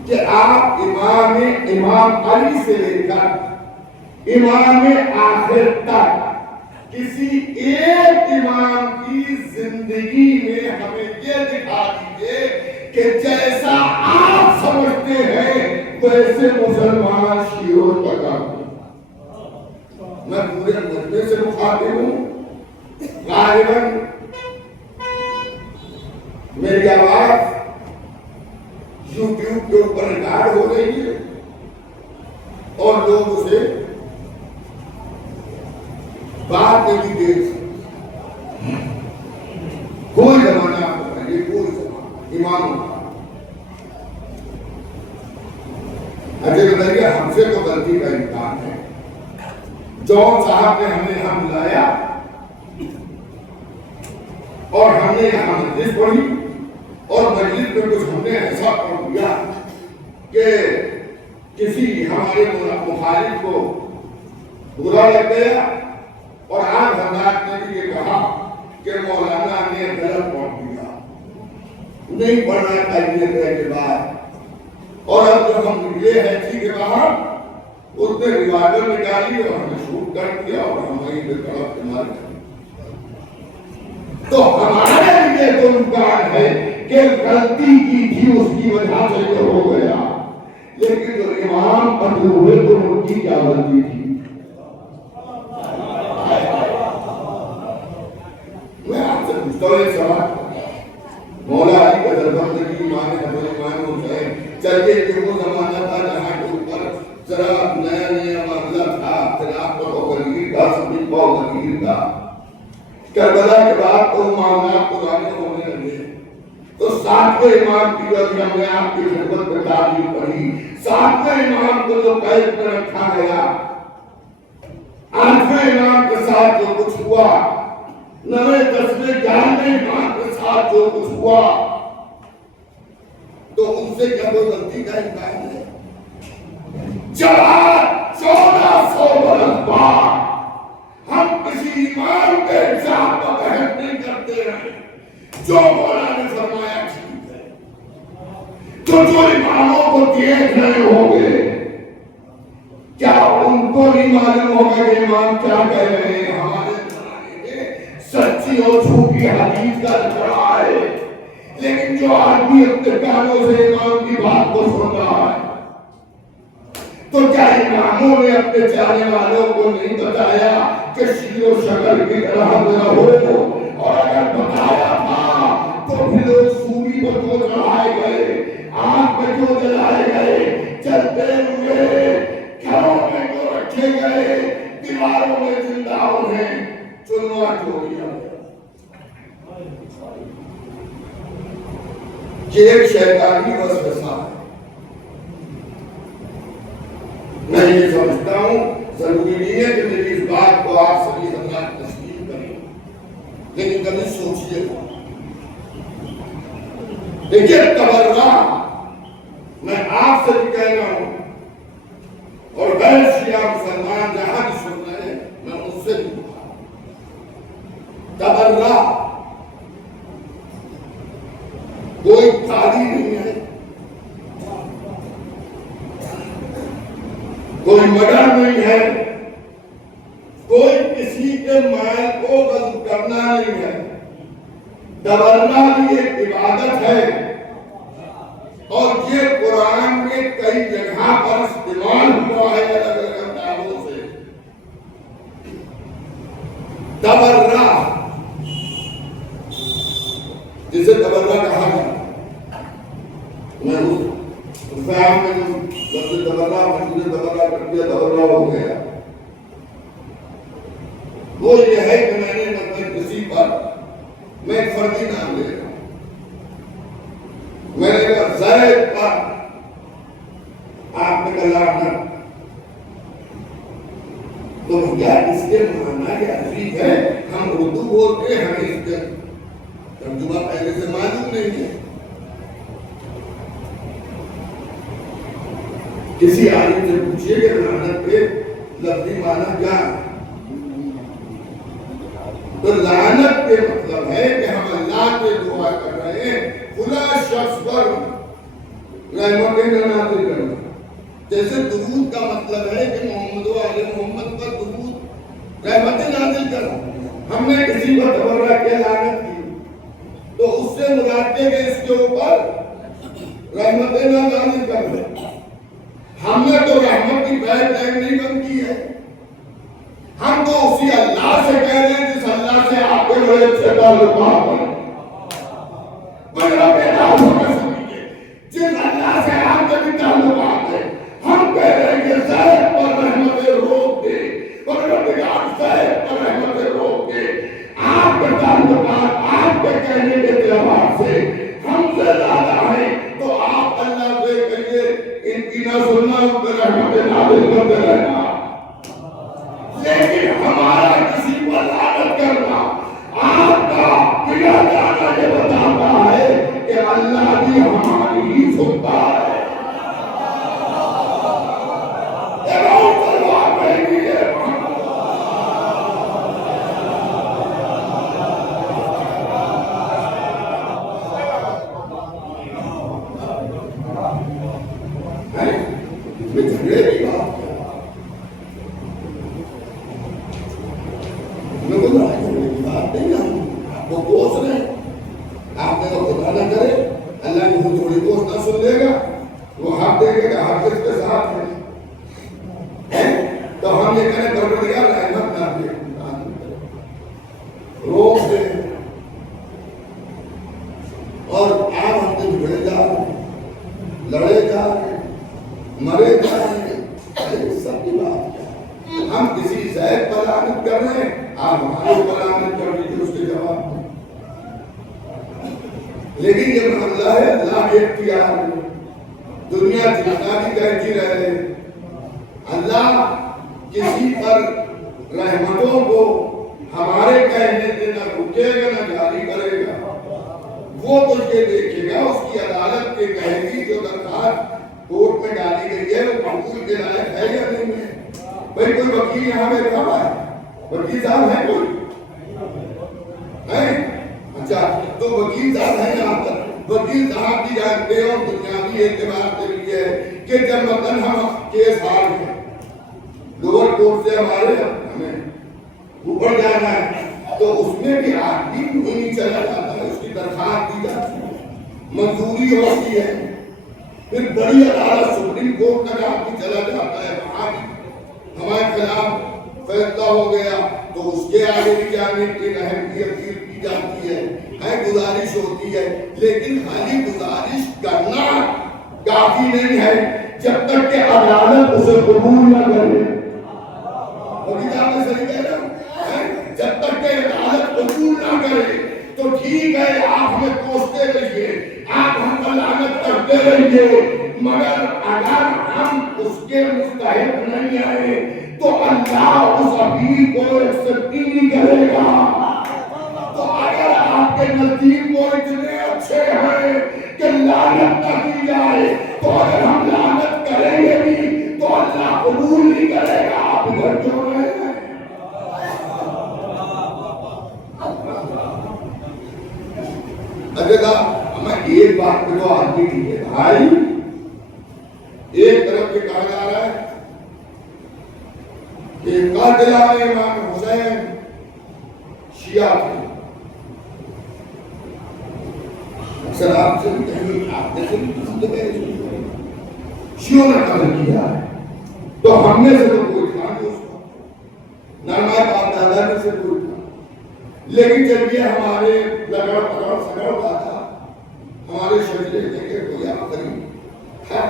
کہ آپ امام علی سے لے کر امام آخر تک کسی ایک امام کی زندگی میں ہمیں یہ دکھا دیجئے کہ جیسا آپ سمجھتے ہیں ویسے مسلمان شیعوں تک آتے۔ میں پورے مجمع سے مخاطب ہوں، غالباً میری آواز یوٹیوب کے اوپر ریکارڈ ہو رہی ہے اور لوگ اسے بعد میں بھی دیکھ سکتے ہیں۔ کوئی زمانہ آپ کو یہ کوئی زمانہ اماموں کا اجے بتائیے، ہم سے تو غلطی کا امکان ہے۔ جون صاحب نے ہمیں یہاں بلایا اور ہم نے یہاں مجلس پڑھی اور مجلس میں کچھ ہم نے ایسا پڑھ دیا کہ کسی ہمارے مخالف کو برا لگ گیا اور آج حضرات نے بھی یہ کہا کہ مولانا نے غلط پڑھ دیا، نہیں پڑھنا چاہیے تھا کے بعد۔ اور اب جب ہم نکلے ہیں جی کے باہر، اس نے ریوائیول نکالی اور ہمیں شوٹ کر دیا اور ہم وہیں پہ تڑپ کے مار دیا۔ تو ہمارے لیے تو امکان ہے کہ غلطی کی تھی اس کی وجہ سے یہ ہو گیا، لیکن جو امام قتل ہوئے تو ان کی کیا غلطی تھی؟ میں آپ سے پوچھتا ہوں ایک سوال، مولا علی کا دربندگی امام حضرت امام حسین، چلیے کہ وہ زمانہ تھا جہاں کے اوپر ذرا نیا نیا معاملہ تھا، اختلاف کو غیر کا، سبھی کو غیر کا، کربلا کے بعد تو معاملات کو ظاہر ہونے لگے، تو 60 ساتویں امام کی جو ہم نے آپ کی خدمت میں تعریف پڑھی، ساتویں امام کو جو قید میں رکھا گیا، آٹھویں امام کے ساتھ جو کچھ ہوا، نویں دسویں گیارہویں امام کے ساتھ جو کچھ ہوا، تو ان سے کیا کوئی غلطی کا امکان ہے؟ چلا 1400 برس بعد ہم کسی امام کے حساب پر بحث نہیں کرتے ہیں، جو مولا نے فرمایا ٹھیک ہے۔ تو جو اماموں کو دیکھ رہے ہوں گے، کیا ان کو نہیں معلوم ہوگا کہ امام کیا کہہ رہے ہیں؟ ہمارے زمانے میں سچی اور جھوٹی حدیث کا جھگڑا ہے، لیکن جو آدمی اپنے کانوں سے امام کی بات کو سن رہا ہے، تو کیا اماموں نے اپنے چاہنے والوں کو نہیں بتایا کہ شیر و شکر کی طرح نہ ہو؟ اور اگر بتایا تھا تو پھر لوگ سوری پر کیوں چڑھائے گئے، آگ پہ کیوں جلائے گئے، چلتے ہوئے گھروں میں کیوں رکھے گئے، دیواروں میں زندہ انہیں چنوا کیوں دیا گیا؟ یہ ایک شیطانی وسوسہ ہے۔ میں یہ سمجھتا ہوں ضروری نہیں ہے کہ میری اس بات کو آپ سبھی حضرات تسلیم کریں، لیکن کبھی سوچیے گا۔ دیکھیے تبرہ میں آپ سے بھی کہہ رہا ہوں، اور غیر شیعہ مسلمان جہاں بھی سن رہے ہیں میں ان سے بھی کہا، تبرہ کوئی تعلیم نہیں ہے، کوئی مڈر نہیں ہے، کوئی کسی کے مال کو غصب کرنا نہیں ہے۔ تبرہ بھی ایک عبادت ہے، اور یہ قرآن میں کئی جگہ پر استعمال ہوا ہے الگ الگ اندازوں سے۔ تبرہ جسے تبرہ کہا جاتا ہے، میں اس فہم میں جو لفظ تبرہ مسجد تبرہ کر دیا تبرہ ہو گیا، وہ یہ ہے کہ میں نے مطلب کسی پر میں ایک فردی نام لے رہا ہوں، میں نے کہا زید پر آپ نے کہا لعنت، تو کیا اس کے معنی کیا عجیب ہے؟ ہم اردو بولتے ہیں، ہمیں اس کے ترجمہ پہلے سے معلوم نہیں ہے۔ کسی عالم سے پوچھئے کہ لعنت کے لفظی معنی کیا ہے؟ تو لعنت کے مطلب ہے کہ ہم اللہ سے دعا کر رہے ہیں فلاں شخص پر رحمت نازل کرنا۔ جیسے درود کا مطلب ہے کہ محمد و آل محمد پر درود رحمت نازل کرنا، ہم نے کسی پر تبرہ کیا لعنت کی، تو اس سے مراد ہے کہ اس کے اوپر رحمت نازل کرنا۔ ہم نے تو رحمت کی بیل ٹائم نہیں بند کی ہے، ہم تو اسی اللہ سے کہہ رہے ہیں جس اللہ سے آپ کے بڑے اچھے تعلقات ہیں۔ جس اللہ سے آپ کے بھی تعلقات ہیں، ہم کہہ رہے ہیں کہ زید پر رحمت روک دے، پروردگار زید پر رحمت روک دے۔ آپ کے تعلقات آپ کے کہنے کے اعتبار سے ہم سے زیادہ ہیں، تو آپ اللہ سے کہیے ان کی نہ سننا، ان پر رحمت نازل کرتے رہنا۔ لیکن ہمارا کسی پر لعنت کرنا، آپ کا پیا جانا یہ بتاتا ہے کہ اللہ بھی ہماری ہی سنتا ہے۔ لیکن یہ معاملہ ہے اللہ کے اختیار میں. دنیا جتنا بھی کہتی رہے, اللہ کسی پر رحمتوں کو ہمارے کہنے سے نہ رکے گا نہ جاری کرے گا. وہ تو یہ دیکھے گا اس کی عدالت کے کہے گی جو درخواست کورٹ میں ڈالی گئی ہے وہ قبول کے لائق ہے یا نہیں ہے. بھائی کوئی وکیل یہاں بیٹھا ہوا ہے, وکیل صاحب ہے کوئی ہے؟ اچھا تو وکیل صاحب ہے یہاں پر. وکیل صاحب کی جانتے اور دنیاوی اعتبار سے بھی ہے کہ جب مثلاً ہم کیس ہار ہیں, لوور کورٹ سے ہمیں اوپر جانا ہے, تو اس میں بھی آدمی نہیں چلا جاتا ہے, اس کی درخواست دی جاتی ہے, منظوری ہوتی ہے, پھر بڑی عدالت سپریم کورٹ تک آدمی چلا جاتا ہے, وہاں بھی ہمارے خلاف فیصلہ ہو گیا تو اس کے آگے بھی جانے کی رحم کی اپیل کی جاتی ہے, گزارش ہوتی ہے. لیکن خالی گزارش کرنا کافی نہیں ہے جب تک کہ عدالت اسے قبول نہ کرے. صحیح کہہ رہا ہوں, جب تک کہ عدالت قبول نہ کرے تو ٹھیک ہے آپ ہمیں کوستے رہیے, آپ ہم پر لعنت کرتے رہیے, مگر اگر ہم اس کے مستحق نہیں آئے تو اللہ اس اپیل کو ایکسپٹ نہیں کرے گا. تو اگر آپ کے نزدیک وہ اتنے اچھے ہیں کہ لعنت نہ کی جائے, تو اگر ہم لعنت کریں گے بھی تو اللہ قبول نہیں کرے گا. آپ ادھر کیوں رہے ہیں؟ اگر ہمیں ایک بات پہ تو آدمی نہیں ہے بھائی, ایک طرف یہ کہا جا رہا ہے کہ قاتلان امام حسین شیعہ تھے. اکثر آپ سے کہیں آپ جیسے شیعوں نے قتل کیا ہے, تو ہم نے سے تو کوئی تھا نہیں اس کو, نہ ہمارے باپ دادا میں سے کوئی تھا. لیکن جب یہ ہمارے لگڑ پکڑ سگڑ کا تھا, ہمارے شجرے دیکھے کوئی آخری ہے,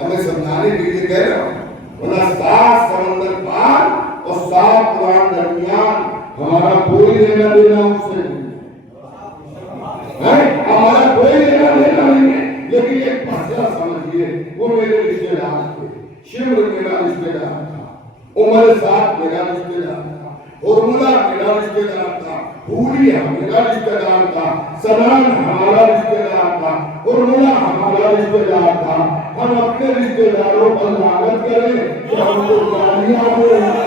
ہمیں سمجھانے کے لیے کہہ رہا ہوں, ورنہ 7 سمندر پار اور 7 قرآن درمیان ہمارا کوئی لینا دینا اس سے نہیں ہے, ہمارا کوئی لینا دینا نہیں ہے. لیکن ایک مسئلہ سمجھیے, وہ میرے رشتے دار تھے, شمر میرا رشتے دار تھا, عمر سعد میرا رشتے دار تھا, ہرملہ میرا رشتے دار تھا, پوری میرا رشتے دار تھا, سنان ہمارا رشتے دار تھا, ہرملہ ہمارا رشتے دار تھا. ہم اپنے رشتے داروں پر لعنت کریں کہ ہم کو گالیاں دیں.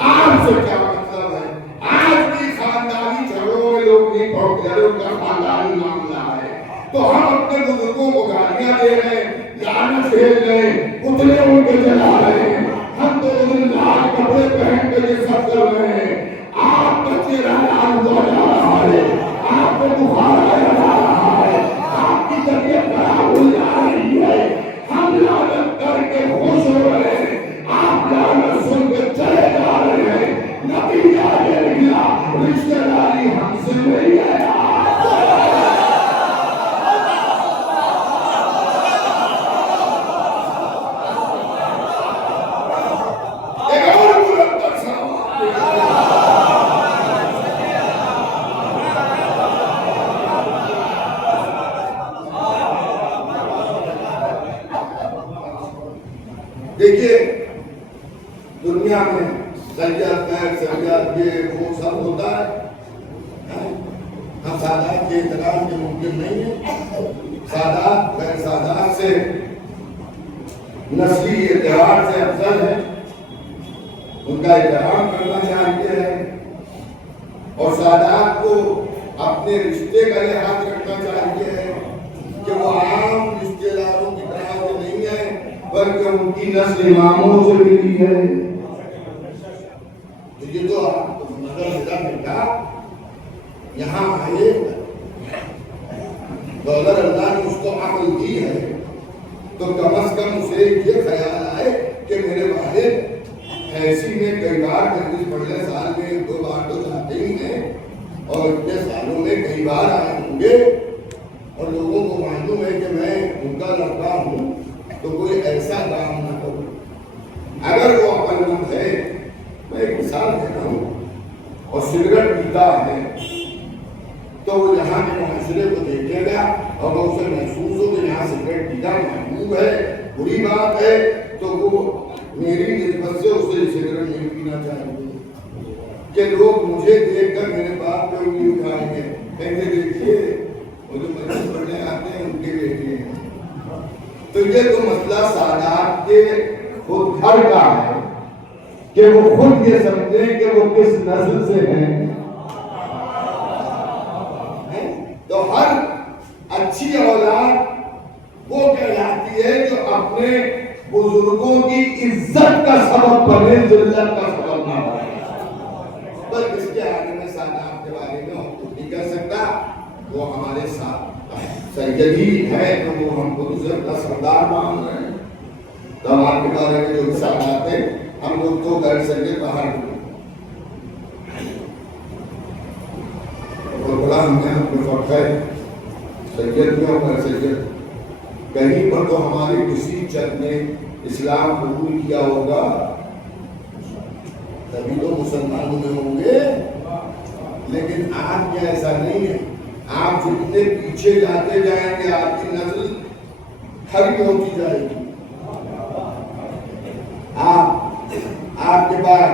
آپ سے کیا مطلب ہے؟ آج بھی خاندانی جھگڑوں میں لوگ نہیں پڑھتے, ان کا خاندانی معاملہ ہے, تو ہم اپنے بزرگوں کو گالیاں دے رہے ہیں, لعنت بھیج رہے ہیں, پتلے ان کے جلا رہے ہیں, ہم تو ان لال کپڑے پہن کے یہ سب کر رہے ہیں. آپ کا چہرہ لال ہوا جا رہا ہے, آپ کو بخار آیا جا رہا ہے, آپ کی طبیعت خراب ہو جا رہی ہے, ہم لعنت کر کے خوش ہو رہے ہیں, آپ لعنت سن کے چلے جا رہے ہیں. نتیجہ یہ نکلا رشتہ داری ہم سے نہیں ہے. دیکھیے دنیا میں سجاد غیر سجاد یہ وہ سب ہوتا ہے, ہم سادات کے احترام کے ممکن نہیں ہے. سادات غیر سادات سے نسلی اعتبار سے افضل ہے, ان کا احترام کرنا چاہتے ہیں, اور سادات کو اپنے رشتے کا لحاظ رکھنا چاہیے کہ وہ عام رشتے داروں کی طرح سے نہیں ہے بلکہ ان کی نسل اماموں سے ملی ہے. یہ تو نظر بیٹا یہاں آئے, تو اگر اللہ نے اس کو عقل دی ہے تو کم از کم اسے یہ خیال آئے کہ میرے والد ایسی میں کئی بار پڑھنے سال میں 1-2 بار تو جاتے ہی ہیں, اور اتنے سالوں میں کئی بار آئے ہوں گے, اور لوگوں کو معلوم ہے کہ کام نہ کروں. اگر وہ عقل مند ہے، میں ایک مثال دے رہا ہوں، اور سگریٹ پیتا ہے تو وہ یہاں کے معاشرے کو دیکھے گا اور وہ اسے محسوس ہو کہ یہاں سگریٹ پینا محبوب ہے، بری بات ہے، تو وہ میری نسبت سے اسے سگریٹ نہیں پینا چاہیں گے کہ لوگ مجھے دیکھ کر میرے باپ پہ انگلی اٹھائیں گے، کہیں گے دیکھیے وہ جو مسجد پڑھنے آتے ہیں ان کے بیٹے ہیں. تو یہ تو مسئلہ سادات کے خود گھر کا ہے کہ وہ خود یہ سمجھیں کہ وہ کس نسل سے ہیں. تو ہر اچھی اولاد وہ کہلاتی ہے جو اپنے بزرگوں کی عزت کا سبب بنے، ذلت کا سبب نہ بنے. بس اس کے آگے میں سادات کے بارے میں کچھ نہیں کہہ سکتا. وہ ہمارے ساتھ سیدی ہے تو وہ ہم کو دوسرے کا سردار مان رہے ہیں. داماد کے بارے میں جو سادات ہیں ہم لوگ تو گھر سے باہر بڑا ہم نے ہم کو فرق ہے سید میں اور سید. کہیں پر تو ہمارے کسی چند نے اسلام قبول کیا ہوگا تبھی تو مسلمانوں میں ہوں گے. لیکن آپ کیا ایسا نہیں ہے. آپ جتنے پیچھے جاتے جائیں گے آپ کی نسل کھڑی ہوتی جائے گی. آپ کے بعد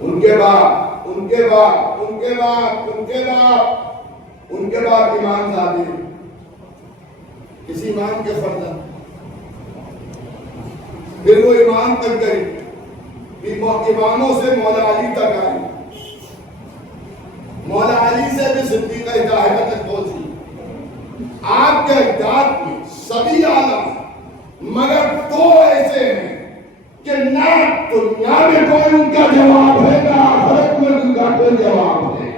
ان کے بعد ان کے بعد ان کے بعد ان کے بعد ان کے بعد امام زادے، کسی امام کے فرزند، پھر وہ امام تک گئی، اماموں سے مولا علی تک آئی، مولا علی سے بھی صدیقہ طاہرہ تک پہنچی. آپ کے اجداد میں سبھی عالم مگر دو ایسے ہیں کہ نہ دنیا میں کوئی ان کا جواب ہے نہ آخرت میں ان کا کوئی جواب ہے.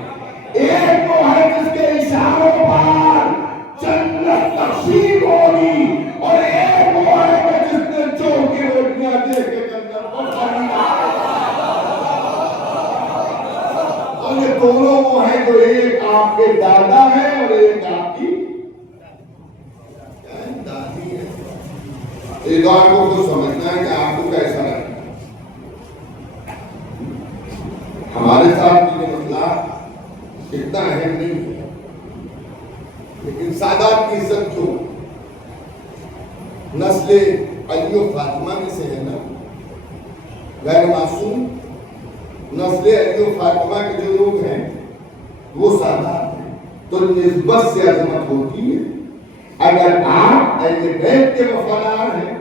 ایک وہ ہے جس کے اشاروں پر جنت تقسیم ہوگی، اور ایک وہ ہے کہ جس نے چوکی روٹیاں دے کے جنت کو خریدا. اور یہ دونوں وہ ہیں جو ایک آپ کے دادا ہے اور ایک آپ کی دادی ہے. ایک آپ کو خود سمجھنا ہے کہ آپ کو کیسا لگتا ہے. ہمارے ساتھ یہ مسئلہ اتنا اہم نہیں ہے، لیکن سادات کی عزت جو نسل علی و فاطمہ میں سے ہے نا، غیر معصوم نسل علی و فاطمہ کے جو لوگ ہیں وہ سادات ہیں، تو نسبت سے عظمت ہوتی ہے. اگر آپ اہل بیت کے وفادار ہیں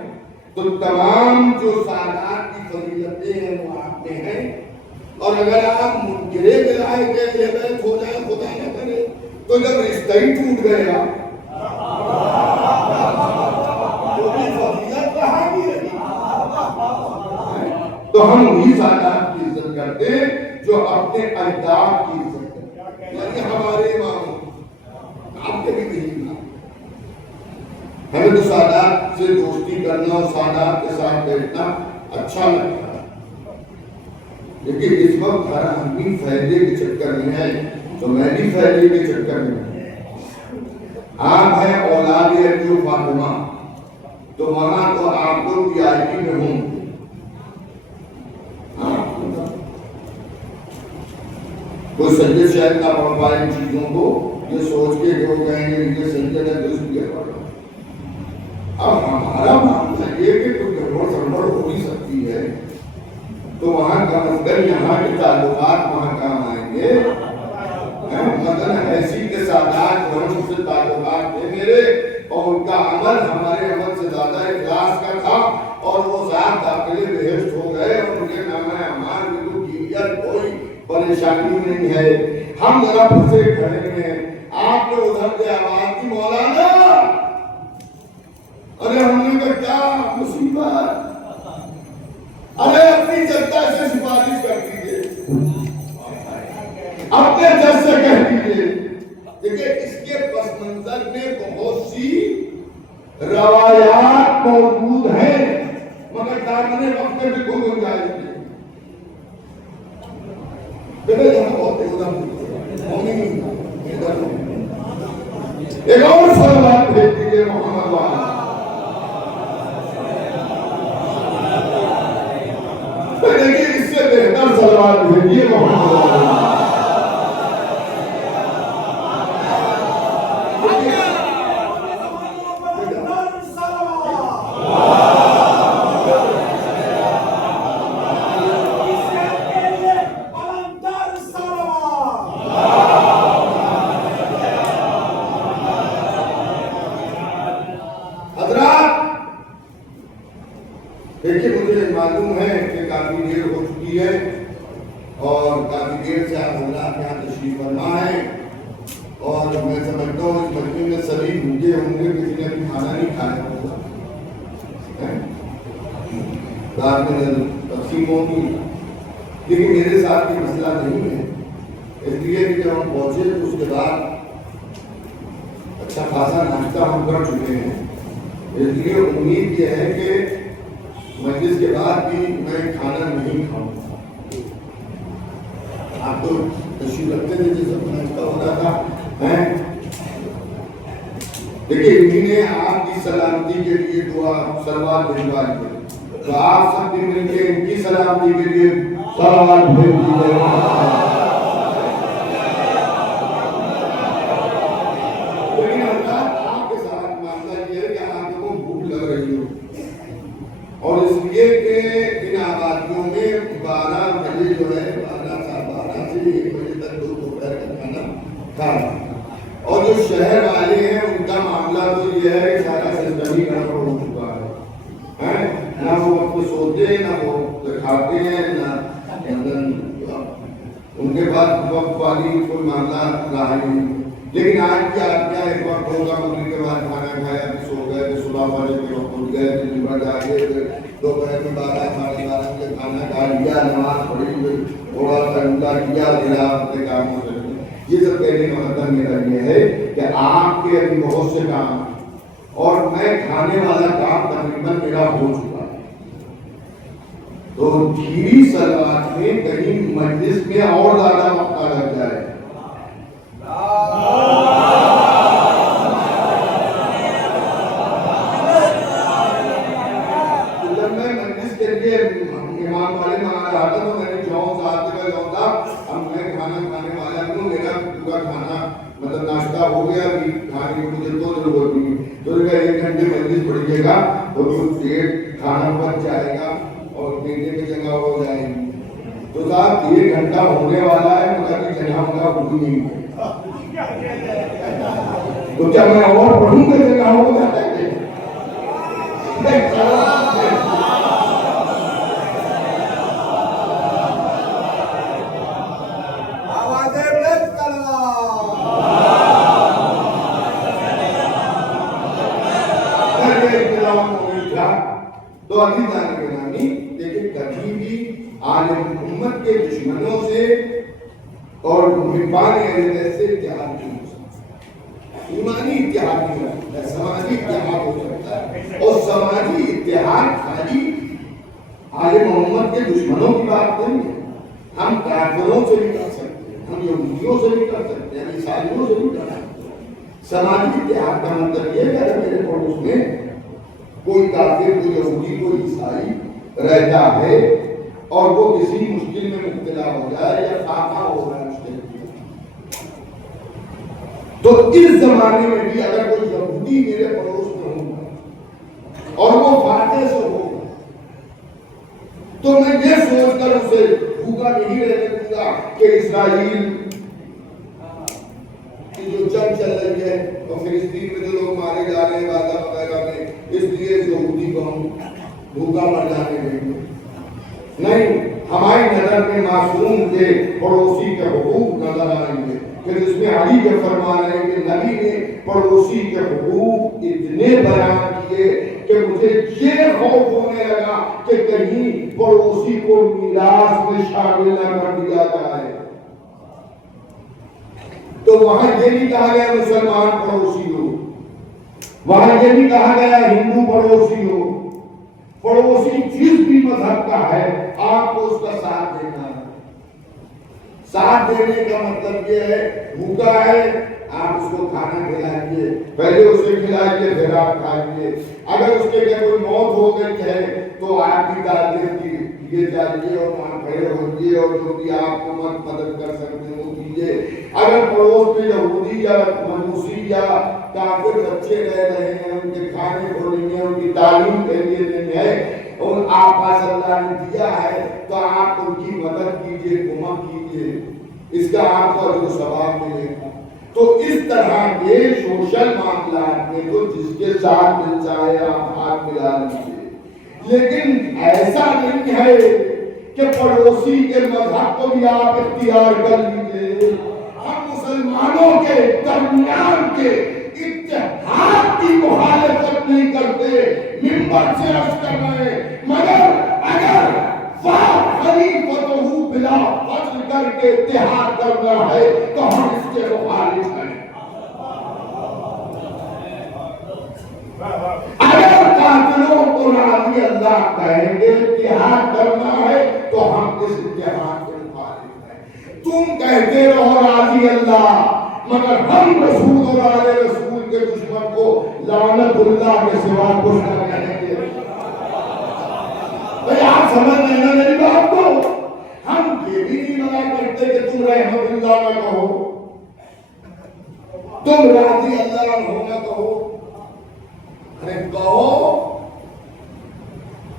تو تمام جو سادات کی فضیلتیں ہیں وہ آپ میں ہیں. اور اگر آپ منکرے ملائے کہ اہل بیت ہو جائے خدا نہ کرے تو جب رشتہ ہی ٹوٹ گیا تو بھی فضیلت کہاں بھی رہی. تو ہم وہی سادات کی عزت کرتے ہیں جو اپنے اجداد کی عزت کرتے ہیں، یعنی ہمارے امام آپ کے بھی نہیں. ہمیں تو سادات سے دوستی کرنا اور سادات کے ساتھ بیٹھنا اچھا لگتا ہے، لیکن اس وقت ہر آدمی فائدے کے چکر میں ہے تو میں بھی فائدے کے چکر میں ہوں. آپ ہیں اولاد علی و فاطمہ تو وہاں تو آپ لوگ بھی آئی میں ہوں. کوئی سید شاید نہ پڑھ پائے ان چیزوں کو، یہ سوچ کے کہ وہ کہیں گے یہ سید ہے تو اس لیے پڑھ. اب ہمارا معاملہ یہ کہ کوئی گڑبڑ سڑبڑ ہو ہی سکتی ہے تو وہاں کم از کم یہاں کے تعلقات وہاں کام آئیں گے. مثلا ایسی کے سادات ان سے تعلقات تھے میرے، اور ان کا عمل ہمارے عمل سے زیادہ اخلاص کا تھا، اور وہ ذات داخلے بہشت ہو گئے اور ان کے نام اعمال میں کوئی کیفیت کوئی پریشانی نہیں ہے. ہم ذرا پھنسے کھڑے ہیں. آپ نے ادھر سے آواز کی مولانا، ارے ہم نے کہا کیا مصیبت، ارے اپنی جنتا سے سفارش کر دیجیے، اپنے جج سے کہہ دیجیے. دیکھیں اس کے پس منظر میں بہت سی روایات موجود ہیں مگر دامن وقت میں کوئی گنجائش نہیں. یہاں بہت ایک اور سوال بھیج دیجیے محمد والا. کر صلوات بھیجیے محمد دیکھیے مجھے معلوم ہے کہ کافی دیر ہو چکی ہے اور کافی دیر سے آپ حضرات یہاں تشریف فرما ہے اور میں سمجھتا ہوں اس مجمع میں سبھی بھوکے ہوں گے، کسی نے بھی کھانا نہیں کھایا ہوگا، رات میں تقسیم ہوگی، لیکن میرے ساتھ یہ مسئلہ نہیں ہے، اس لیے کہ جب ہم پہنچے تو اس کے بعد اچھا خاصا ناشتہ ہم کر چکے ہیں، اس لیے امید یہ ہے کہ مجلس کے بعد بھی میں کھانا نہیں کھاؤں گا۔ آپ تو تشریف رکھتے تھے جیسے ناشتہ ہو رہا تھا، دیکھیے انہیں نے آپ کی سلامتی کے لیے دعا صلوات بھیجوا دی، تو آپ سب بھی مل کے ان کی سلامتی کے لیے صلوات بھیج دیجیے۔ لیکن اللہ آپ کے ساتھ معاملہ یہ ہے کہ آپ کو بھوک لگ رہی ہو اور اس لیے کہ ان آبادیوں میں 12 بجے جو ہے 12 سے 1 بجے تک لوگ دوپہر کا کھانا کھا رہے ہیں، اور جو شہر والے ہیں ان کا معاملہ تو یہ ہے کہ سارا سسٹم ہی گڑبڑ ہو چکا ہے، نہ وہ وقت پہ سوتے ہیں، نہ وہ کھاتے ہیں، نہ ان کے پاس وقت والی کوئی معاملہ رہا نہیں۔ لیکن آج کی آپ کیا ایک وقت ہوگا، مغرب کے بعد کھانا کھایا، پھر سو گئے، پھر صبح فجر کے وقت اٹھ گئے، پھر نماز آ گئے، پھر دوپہر میں 12 ساڑھے 12 بجے کھانا کھا لیا، نماز پڑھی، پھر تھوڑا سا عمدہ کیا، پھر آپ اپنے کاموں سے۔ یہ سب کہنے کا مطلب میرا یہ ہے کہ آپ کے ابھی بہت سے کام ہیں اور میں کھانے والا کام تقریباً میرا ہو چکا ہے، تو دھیری صلوات میں کہیں مجلس میں اور زیادہ وقت لگ جائے۔ جب میں مجلس کے لیے امام والے میں آ رہا تھا تو میں نے جاؤں صاحب سے کہا اب میں کھانا کھانے والا ہوں، میرا پورا کھانا مطلب ناشتہ ہو گیا، ابھی کھانے کی مجھے تو ضرورت نہیں، تو 1 گھنٹے مجلس پڑھیے گا تو پیٹ کھانا بچ جائے گا اور پیٹے میں جگہ ہو جائے گی۔ تو صاحب 1 گھنٹہ ہونے والا ہے، مگر جگہ ہوگا وہ بھی نہیں ہے، تو کیا میں اور پڑھوں گا جگہ ہو جاتا ہے؟ تو ابھی جانے کے نامی لیکن کبھی بھی عالم امت کے دشمنوں سے اور محبان اہل بیت سے اتحاد نہیں ہو سکتا، ایمانی اتحاد نہیں ہو سکتا، سماجی اتحاد ہو سکتا ہے، اور سماجی اتحاد خالی عالم امت کے دشمنوں کی بات نہیں ہے، ہم کافروں سے بھی کر سکتے ہیں، ہم یہودیوں سے بھی کر سکتے ہیں، ہم عیسائیوں سے بھی کر سکتے ہیں۔ سماجی اتحاد کا مطلب یہ ہے کہ میرے پڑوس میں کوئی کافر، کوئی یہودی، کوئی عیسائی رہتا ہے اور وہ کسی مشکل میں مبتلا ہو جائے یا فاقہ ہو رہا ہے مشکل میں، تو اس زمانے میں بھی اگر کوئی یہودی میرے پڑوس میں ہوگا اور وہ فاتح سے ہوگا تو میں یہ سوچ کر اسے بھوکا نہیں رہنے دوں گا کہ اسرائیل کی جو جنگ چل رہی ہے اور فلسطین میں جو لوگ مارے جا رہے ہیں غزہ وغیرہ میں، اس لیے یہودی کو ہم بھوکا مر جانے دیں گے، نہیں، ہماری نظر میں معصوم کے پڑوسی کے حقوق نظر آئیں گے، کہ جس میں علی کے فرما رہے ہیں کہ نبی نے پڑوسی کے حقوق اتنے بیان کیے کہ مجھے یہ خوف ہونے لگا کہ کہیں پڑوسی کو میراث میں شامل نہ کر دیا جائے۔ تو وہاں یہ نہیں کہا گیا مسلمان پڑوسی ہو، وہاں یہ نہیں کہا گیا ہندو پڑوسی ہو، پڑوسی جس بھی مذہب کا ہے آپ کو اس کا ساتھ دینا ہے۔ ساتھ دینے کا مطلب یہ ہے بھوکا ہے آپ اس کو کھانا کھلائیے، پہلے اسے کھلائیے پھر آپ کھائیے، اگر اس کے لیے کوئی موت ہو گئی ہے تو آپ کی تعلیم کی لیجیے جائیے اور وہاں کھڑے ہوئیے اور جو بھی آپ کو مدد کر سکتے ہیں وہ کیجیے. اگر پڑوس میں یہودی یا مجوسی یا کافر بچے رہ رہے ہیں، ان کے کھانے کو نہیں ہے، ان کی تعلیم کے لیے نہیں ہے، اور آپ پاس اللہ نے دیا ہے تو آپ ان کی مدد کیجیے، کمک کیجیے، اس کا آپ کو اجر و ثواب ملے گا. تو اس طرح کے سوشل معاملات میں تو جس کے ساتھ مل جائے آپ ہاتھ ملا لیجیے، لیکن ایسا نہیں ہے کہ پڑوسی کے مذہب کو بھی آپ اختیار کر لیجیے. ہم مسلمانوں کے درمیان کے اتحاد کی مخالفت نہیں کرتے، منبر سے عرض کر رہے ہیں، مگر اگر خلیفتہ بلا فصل کر کے اتحاد کرنا ہے تو ہم اس کے مخالف ہیں. اگر قاتلوں کو راضی اللہ کہیں گے اتحاد کرنا ہے تو ہم اس اتحاد کے مخالف ہیں. تم کہتے رہو راضی اللہ، مگر ہم رسول اور آل رسول کے دشمن کو لعنت اللہ کے سوا کچھ نہ کہیں گے. آپ سمجھ رہے ہیں میری بات کو؟ ہم یہ بھی نہیں منع کرتے کہ تم رحمت اللہ نہ کہو، تم راضی اللہ نہ کہو. ارے کہو.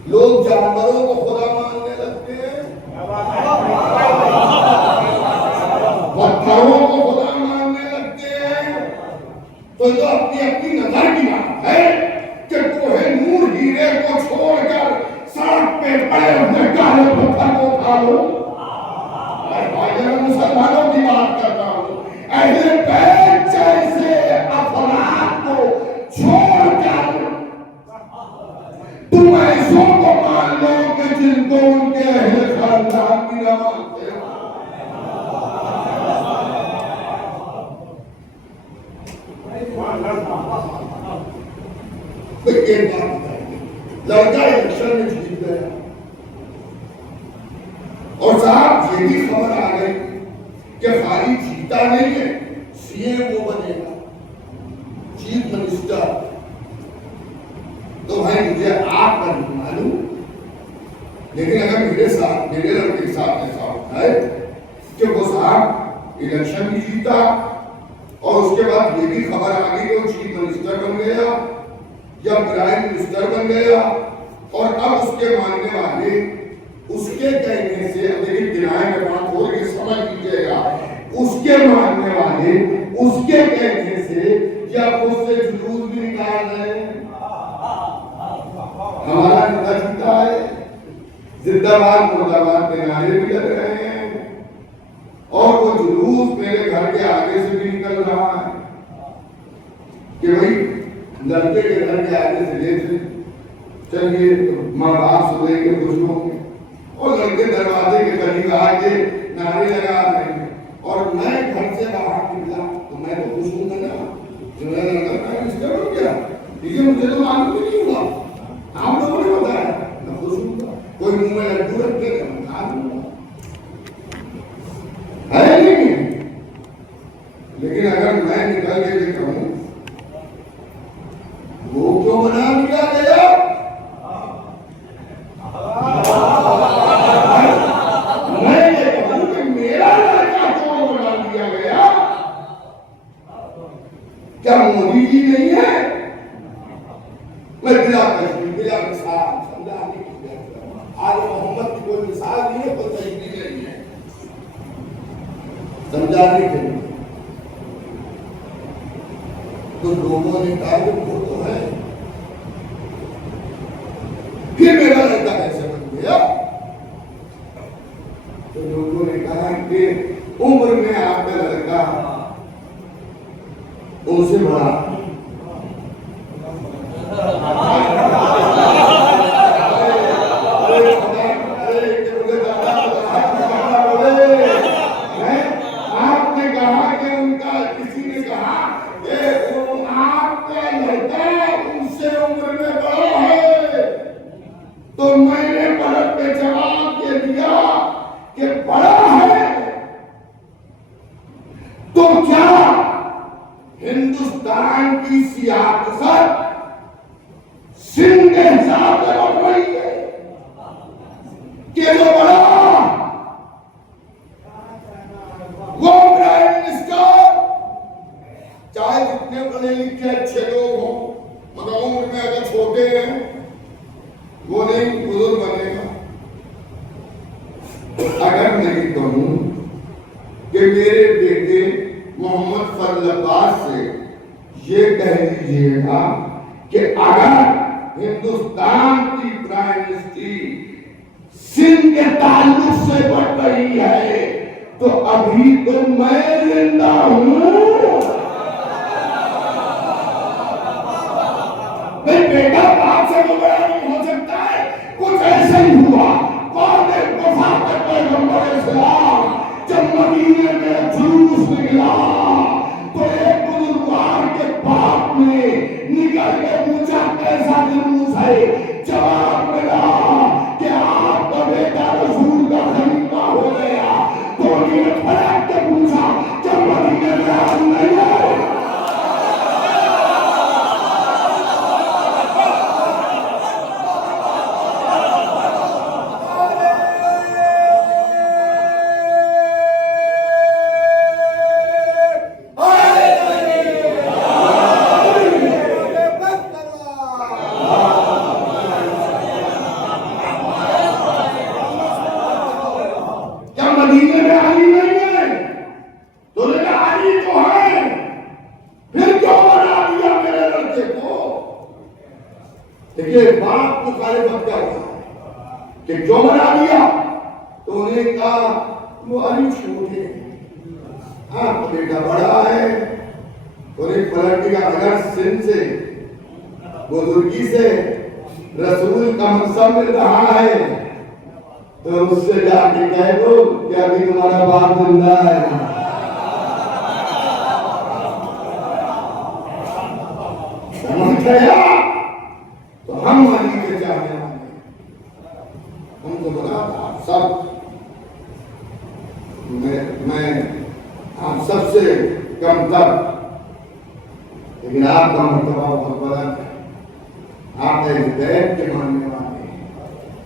لوگ جانوروں کو خدا ماننے لگتے ہیں، پتھروں کو خدا ماننے لگتے ہیں، تو جو اپنی اپنی نظر کی بات ہے کہ کوہ نور ہیرے کو چھوڑ کر سڑک پہ پڑے ہوئے کالے پتھر کو اٹھا لو. میں مسلمانوں کی بات کر رہا ہوں. اہل بیت جیسے افراد کو چھوڑ کر تم ایسوں کو مان لو کہ جن کو ان کے اہل خاندان کی نہ مانتے ہو. ایک بات بتائیے، لڑکا الیکشن میں جیت گیا اور صاحب یہ بھی خبر آ گئی کہ خالی جیتا نہیں ہے، سی ایم وہ بنے گا، چیف منسٹر. تو بھائی مجھے آپ کا نہیں معلوم، لیکن اگر میرے ساتھ میرے لڑکے کے ساتھ ایسا ہوتا ہے کہ وہ صاحب الیکشن بھی جیتا اور اس کے بعد یہ بھی خبر آ گئی کہ وہ چیف منسٹر بن گیا یا پرائم منسٹر بن گیا، اور اب اس کے ماننے والے اس کے کہنے سے، لیکن کنائے میں بات ہو رہی ہے سمجھ لیجیے گا، اس کے ماننے والے اس کے کہنے سے یا خود سے جلوس بھی نکال رہے ہیں. ہمارا نکا جیتا ہے، زندہ باد مردہ باد کے نعرے بھی لگ رہے ہیں، اور وہ جلوس میرے گھر کے آگے سے بھی نکل رہا ہے کہ بھائی لڑکے کے گھر کے آگے سے لے چلیے ماں باپ سنیں گے، خوش ہوں گے، اور لڑکے دروازے کے قریب آ کے نعرے لگا رہے ہیں. اور میں گھر سے باہر نکلا تو میں تو خوش ہوں گا نا کہ میرا لڑکا پرائم منسٹر ہو گیا. ٹھیک ہے، مجھے تو معلوم بھی نہیں ہوا، آپ لوگوں نے بتایا، میں خوش ہوں گا. کوئی منہ میں لڈو رکھ کے میں کھا لوں گا، ہے نہیں. لیکن اگر میں نکل کے کہوں وہ کیوں بنا دیا گیا، میں یہ کہوں کہ میرا لڑکا کیوں بنا دیا گیا، کیا مودی جی نہیں ہے؟ میں بلا مثال سمجھانے کی آج محمد کی کوئی مثال نہیں ہے، کوئی تشبیہ نہیں ہے، سمجھانے کے لیے. تو لوگوں نے کہا وہ تو ہے، پھر میرا لڑکا کیسے بن گیا؟ تو لوگوں نے کہا کہ عمر میں آپ کا لڑکا ان سے بڑا. آپ نے کہا کہ ان کا کسی نے کہا کہ آپ کا لڑکا ان سے عمر میں بڑا ہے، تو میں نے پلٹ کے جواب یہ دیا کہ بڑا ہے تو کیا ہندوستان کی سیاست سندھ کے حساب سے بڑھ رہی ہے کہ بزرگ بنے گا؟ اگر میں یہ کہوں کہ میرے بیٹے محمد فضل عباس سے یہ کہہ لیجیے گا کہ اگر ہندوستان کی پرائم منسٹری سندھ کے تعلق سے بڑھ رہی ہے تو ابھی تو میں زندہ ہوں. میرے بیٹا باپ سے تو بڑا نہیں ہو سکتا ہے. کچھ ایسا ہی ہوا. پیغمبر اسلام جب مدینے میں جلوس نکلا تو ایک بزرگوار کے باپ نے نکل کے پوچھا کیسا جلوس ہے؟ جواب ملا کہ آپ کا بیٹا رسول کا خلیفہ ہو گیا. تو انہیں پھڑک کے پوچھا جب مدینے میں آج نہیں آئے. دیکھیے باپ مخالفت کیا ہوا کہ جو بنا دیا تو انہیں کہا وہ علی چھوٹے آپ کا بیٹا بڑا ہے. انہیں پلٹ دیا اگر سندھ سے بزرگی سے رسول کا منصب مل رہا ہے تو اس سے جا کے کہہ دو کہ ابھی تمہارا باپ زندہ ہے. سمجھ گیا؟ تو ہم علی کے چاہنے والے ہم کو بتا آپ سب میں آپ سب سے کم تر لیکن آپ کا مرتبہ بہت بڑا ہے. آپ ایک بیت کے ماننے والے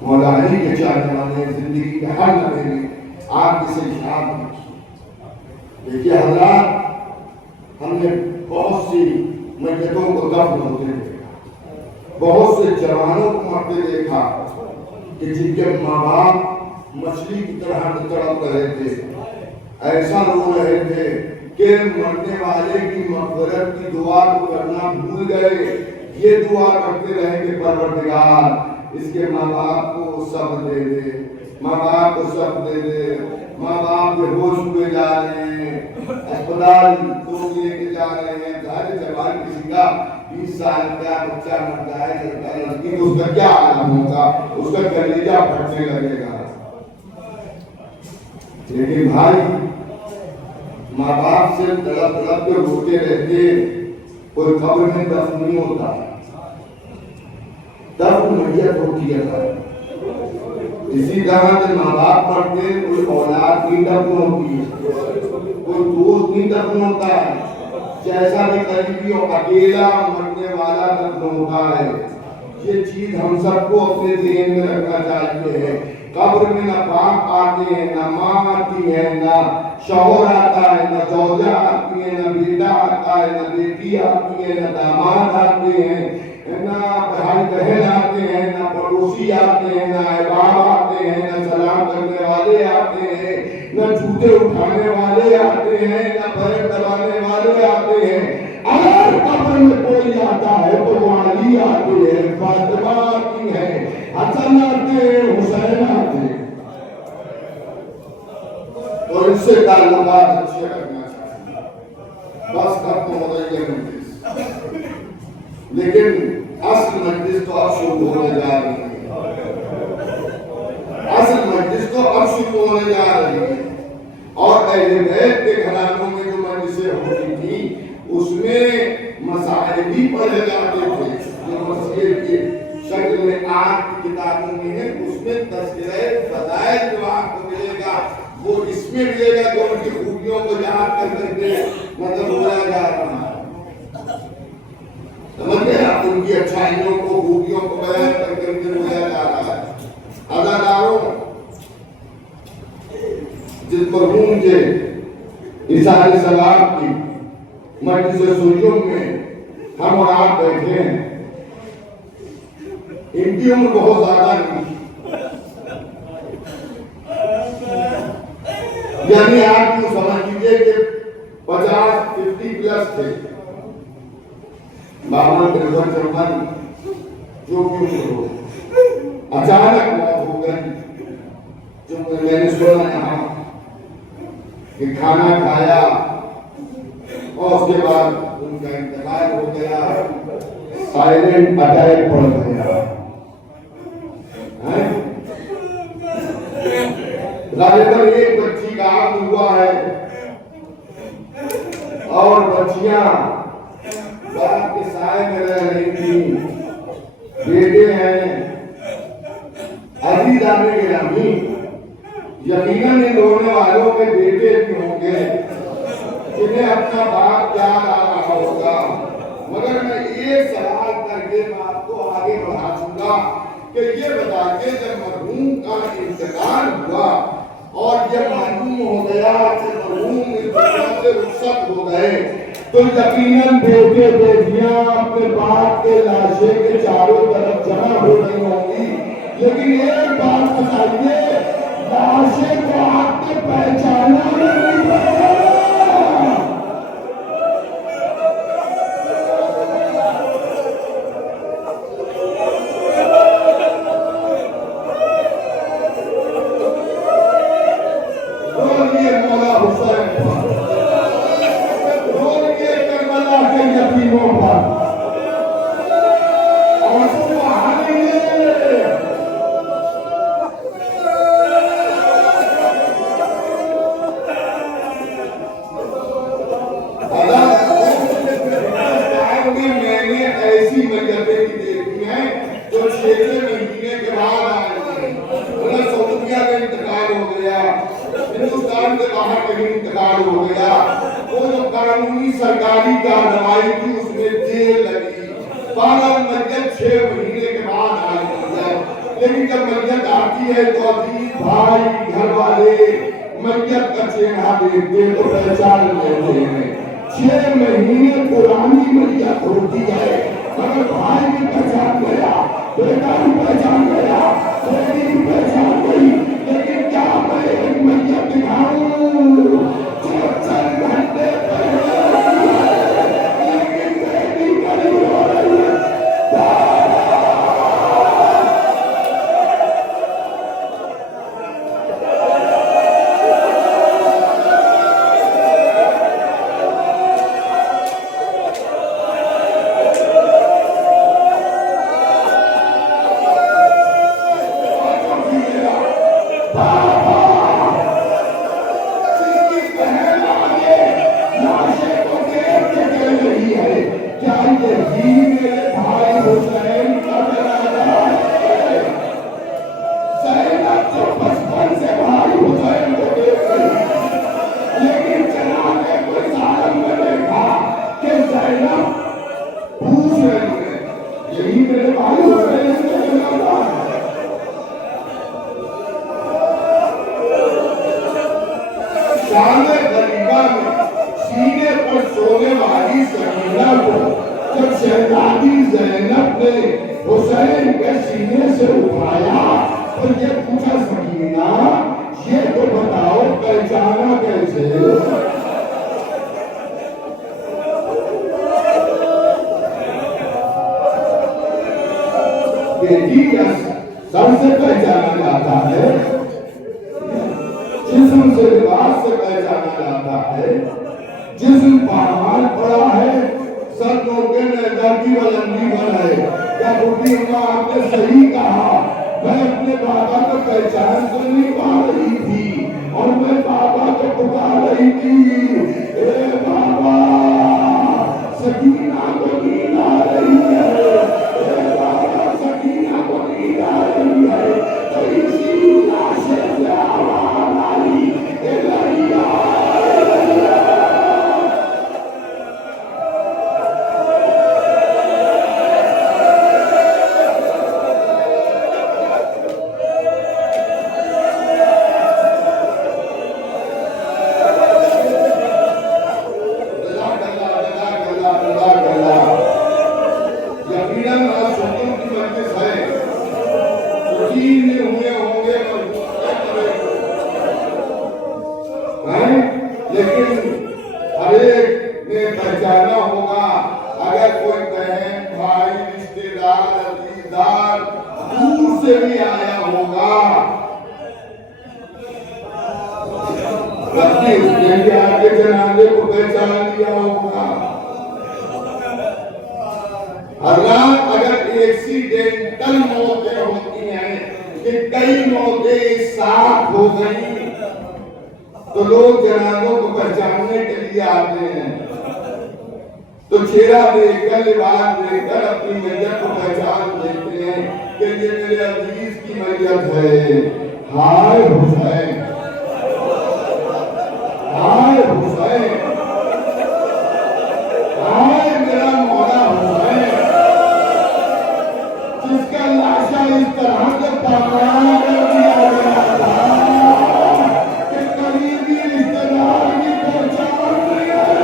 مولا علی کے چاہنے والے زندگی کے ہر لمحے میں آپ کسی شاد میں. دیکھیے حضرات ہم نے بہت سی میتوں کو دفن ہوتے دیکھا. بہت سے جوانوں کو مرتے دیکھا کہ جن کے ماں باپ مچھلی کی طرح تڑپ رہے تھے. ایسا رو رہے تھے کہ مرنے والے کی مغفرت کی دعا کو کرنا بھول گئے. یہ دعا کرتے رہے کہ پروردگار اس کے ماں باپ کو صبر دے دے, ماں باپ کو صبر دے دے. ماں باپ بے ہوش ہوئے جا رہے ہیں, اسپتال کو لے کے جا رہے ہیں. ظاہر جوان کسی کا 20 سال کا بچہ مرتا ہے لڑکی تو اس کا کیا عالم ہوگا, اس کا کلیجہ پھٹنے لگے گا. لیکن بھائی ماں باپ سے تڑپ تڑپ کے روتے رہتے, کوئی قبر میں دفن نہیں ہوتا, دفن میت ہوتی ہے. اسی طرح سے ماں باپ پڑھتے کوئی اولاد نہیں دفن ہوتی ہے, کوئی دوست نہیں دفن ہوتا ہے. جیسا بھی قریبی ہو اکیلا مرنے والا دفن ہوتا ہے. یہ چیز ہم سب کو اپنے ذہن میں رکھنا چاہیے. قبر میں نہ باپ آتے ہیں, نہ ماں آتی ہے, نہ شوہر آتا ہے, نہ زوجہ آتی ہے, نہ بیٹا آتا ہے, نہ بیٹی آتی ہے, نہ داماد آتے ہیں, نہ بھائی بہن آتے ہیں, نہ پڑوسی آتے ہیں, نہ احباب آتے ہیں, نہ سلام کرنے والے آتے ہیں, نہ جوتے اٹھانے والے آتے ہیں, نہ پیر دبانے والے آتے ہیں. اگر قبر میں کوئی آتا ہے تو وہ علی آتے ہیں, فاطمہ آتی ہے, حسن آتے ہیں, حسین آتے ہیں. اور اس سے تعلقات اچھے کرنا چاہیے. بس ختم ہو گئی ہے مجلس, لیکن اصل مجلس تو اب شروع ہونے جا رہی ہے. اصل مجلس تو اب شروع ہونے جا رہی ہے. اور اہل بیت کے گھرانوں میں جو مجلسیں ہوتی تھی اس میں مسائل بھی پڑھے جاتے تھے جو مسجد کی شکل میں آج کی کتابوں میں ہے. اس میں تذکرہ فضائل جو آپ کو ملے گا وہ اس میں ملے گا جو ان کی خوبیوں کو یاد کر کے مطلب بولا جا رہا ہے. سمجھ گئے آپ, ان کی اچھائیوں کو خوبیوں کو بیان کر کے بولا جا رہا ہے. اداکاروں جس مرحوم کے اظہار ثواب کی مجلس سجود میں ہم اور آپ بیٹھے ہیں, ان کی عمر بہت زیادہ نہیں, یعنی آپ کو سمجھ لیجیے کہ 50 پلس تھے بابا گرور چرمن جو بھی ہو اچانک موت ہو گئی. جو میں نے سنا یہاں کہ کھانا کھایا اور اس کے بعد ان کا انتقال ہو گیا. سائلنٹ اٹیک پڑ گیا. راجندر ایک بچی کا عام ہوا ہے اور بچیاں باپ کے سائے میں رہ رہی تھی. بیٹے ہیں عزیزان گرامی, یقیناً ان رونے والوں کے بیٹے بھی ہوں گے جنہیں اپنا باپ یاد آ رہا ہوگا. مگر میں ایک سوال کر کے میں آپ کو آگے بڑھا دوں گا کہ یہ بتائیے جب مرحوم کا انتقال ہوا اور جب معلوم ہو گیا کہ مرحوم اس دنیا سے رخصت ہو گئے تو یقیناً بیٹے بیٹیاں اپنے باپ کے لاشے کے چاروں طرف جمع ہو رہی ہوں گی. لیکن ایک بات بتائیے, لاشے کو آپ نے پہچانا نہیں پڑا. سرکاری کارروائی کی اس میں دیر لگی. 12 میت 6 مہینے کے بعد آئی ہے. لیکن جب میت آتی ہے تو عزیز بھائی گھر والے میت کا چہرہ دیکھتے تو پہچان لیتے ہیں. 6 مہینے پرانی میت ہوتی ہے مگر بھائی بھی پہچان گیا, بیٹا بھی پہچان گیا, بیٹی بھی پہچان گئی. لیکن کیا میں ایک میت دکھاؤں جو چند گھنٹے پہلے حسین کے سینے سے اٹھایا اور یہ پوچھا سکینہ یہ تو بتاؤ پہچانا کیسے؟ بیٹی کا سر سے پہچانا جاتا ہے, جسم سے لباس سے پہچانا جاتا ہے. جسم پہاڑ پڑا ہے, سر نوکے میں درکی بلندی پر ہے. کیا بڑی اماں آپ نے صحیح کہا, میں اپنے بابا کو پہچان سے نہیں پا رہی تھی اور میں بابا کو پکار رہی تھی, اے بابا سکینہ کو نیند آ رہی ہے, اے بابا سکینہ کو نیند آ رہی ہے. تو اسی لاشے سے آواز آئی کہ لڑیا اس نے بھی آپ کے جنازے کو پہچان لیا ہوگا. حضرات اگر ایکسیڈنٹل موتیں ہوتی ہیں کہ کئی موتیں ایک ساتھ ہو گئی تو لوگ جنازوں کو پہچاننے کے لیے آتے ہیں. تو چہرہ دیکھ کر لباس دیکھ کر اپنی میت کو پہچان دیتے ہیں کہ یہ میرے عزیز کی میت ہے. ہائے حسین، ہائے حسین، ہائے میرا مولا حسین، جس کا لاشا اس طرح سے پکڑا کر دیا گیا تھا کہ قریبی رشتہ دار کی پہچان نہیں ہے.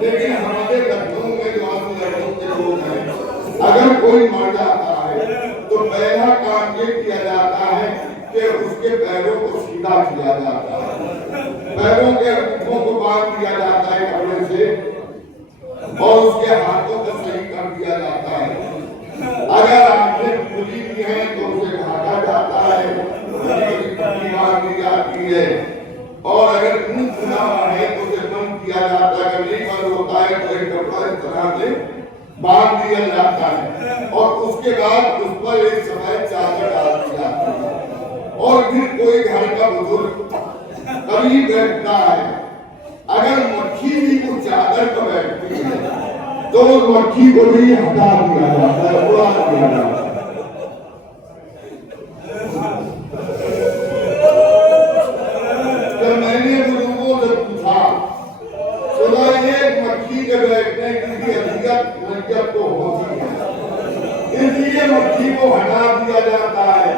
لیکن ہمارے لکھنؤ میں جو آپ لکھنؤ کے لوگ ہیں، اگر کوئی مر جاتا ہے تو پہلا کام یہ کیا جاتا ہے کہ اس کے پیروں کو سیدھا کیا جاتا ہے، پیروں کے انگوٹھوں کو باندھ دیا جاتا ہے کپڑے سے اور اس کے ہاتھوں کو صحیح کر دیا جاتا ہے. اگر آنکھیں کھلی بھی ہیں تو اسے ڈھانکا جاتا ہے، پٹی مار دی جاتی ہے، اور اگر منہ کھلا ہوا ہے تو اسے بند کیا جاتا ہے. اگر نہیں بند ہوتا ہے تو ایک کپڑا اس طرح سے باندھ دیا جاتا ہے اور اس کے بعد اس پر ایک سفید چادر ڈال دی جاتی ہے. اور پھر کوئی گھر کا بزرگ قریب بیٹھتا ہے. اگر مکھی بھی اس چادر پر بیٹھتی ہے تو اس مکھی کو بھی ہٹا دیا جاتا ہے، اڑا دیا جاتا ہے. میں نے بزرگوں سے پوچھا خدا ایک مکھی کے بیٹھنے کی حیثیت میت کو ہوتی ہے، اس لیے مکھی کو ہٹا دیا جاتا ہے.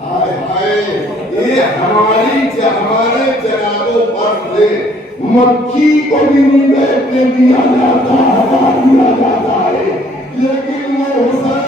ہائے ہائے، یہ ہمارے جنازوں پر سے مکھی کو بھی نہیں بیٹھنے دیا جاتا، ہٹا دیا جاتا ہے. لیکن وہ حسین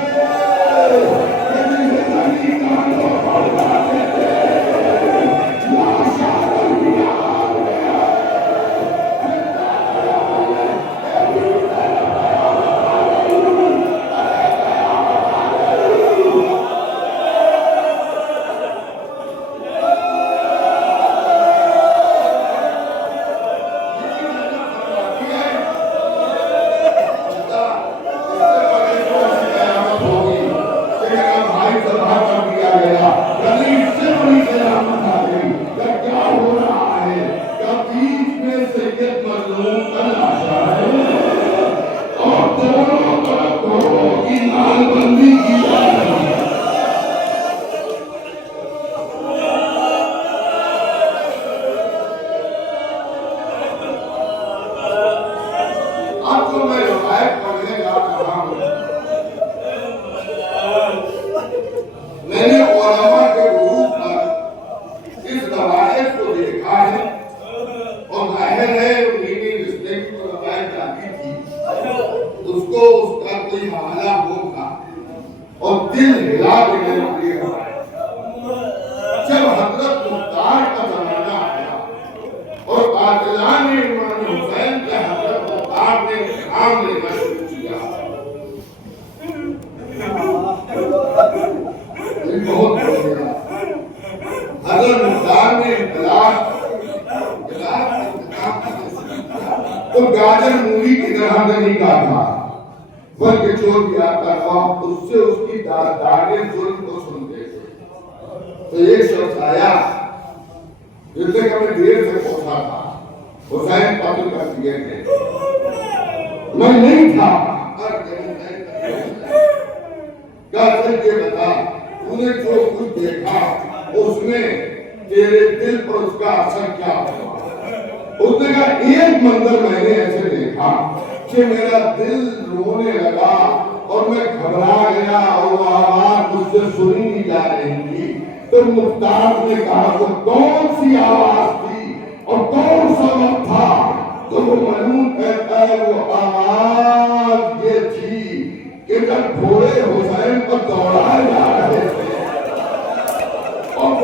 تو گاجر مولی کی طرح نہیں کاٹا بلکہ چھوڑ دیا کرتا، اس سے اس کی داغیں ظلم کو سنتے تھے. تو ایک شخص آیا جس سے کبھی دیر سے پہنچا تھا، حسین قتل کر دیے تھے. میں نہیں تھا. کیا سر یہ بتا تو نے جو کچھ دیکھا اس میں تیرے دل پر اس کا اثر کیا ہوا؟ اس نے کہا ایک منظر میں نے ایسے دیکھا کہ میرا دل رونے لگا اور میں گھبرا گیا اور وہ آواز مجھ سے سنی نہیں جا رہی تھی. تو مختار نے کہا وہ کون سی آواز تھی اور کون سا وقت تھا؟ تو وہ مجنون کہتا ہے وہ آواز یہ تھی کہ جب گھوڑے حسین کو دوڑائے جا رہے تھے اور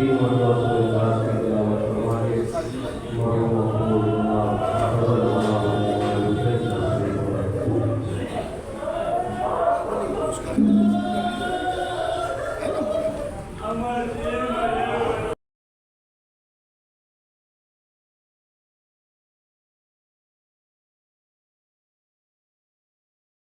Terima kasih.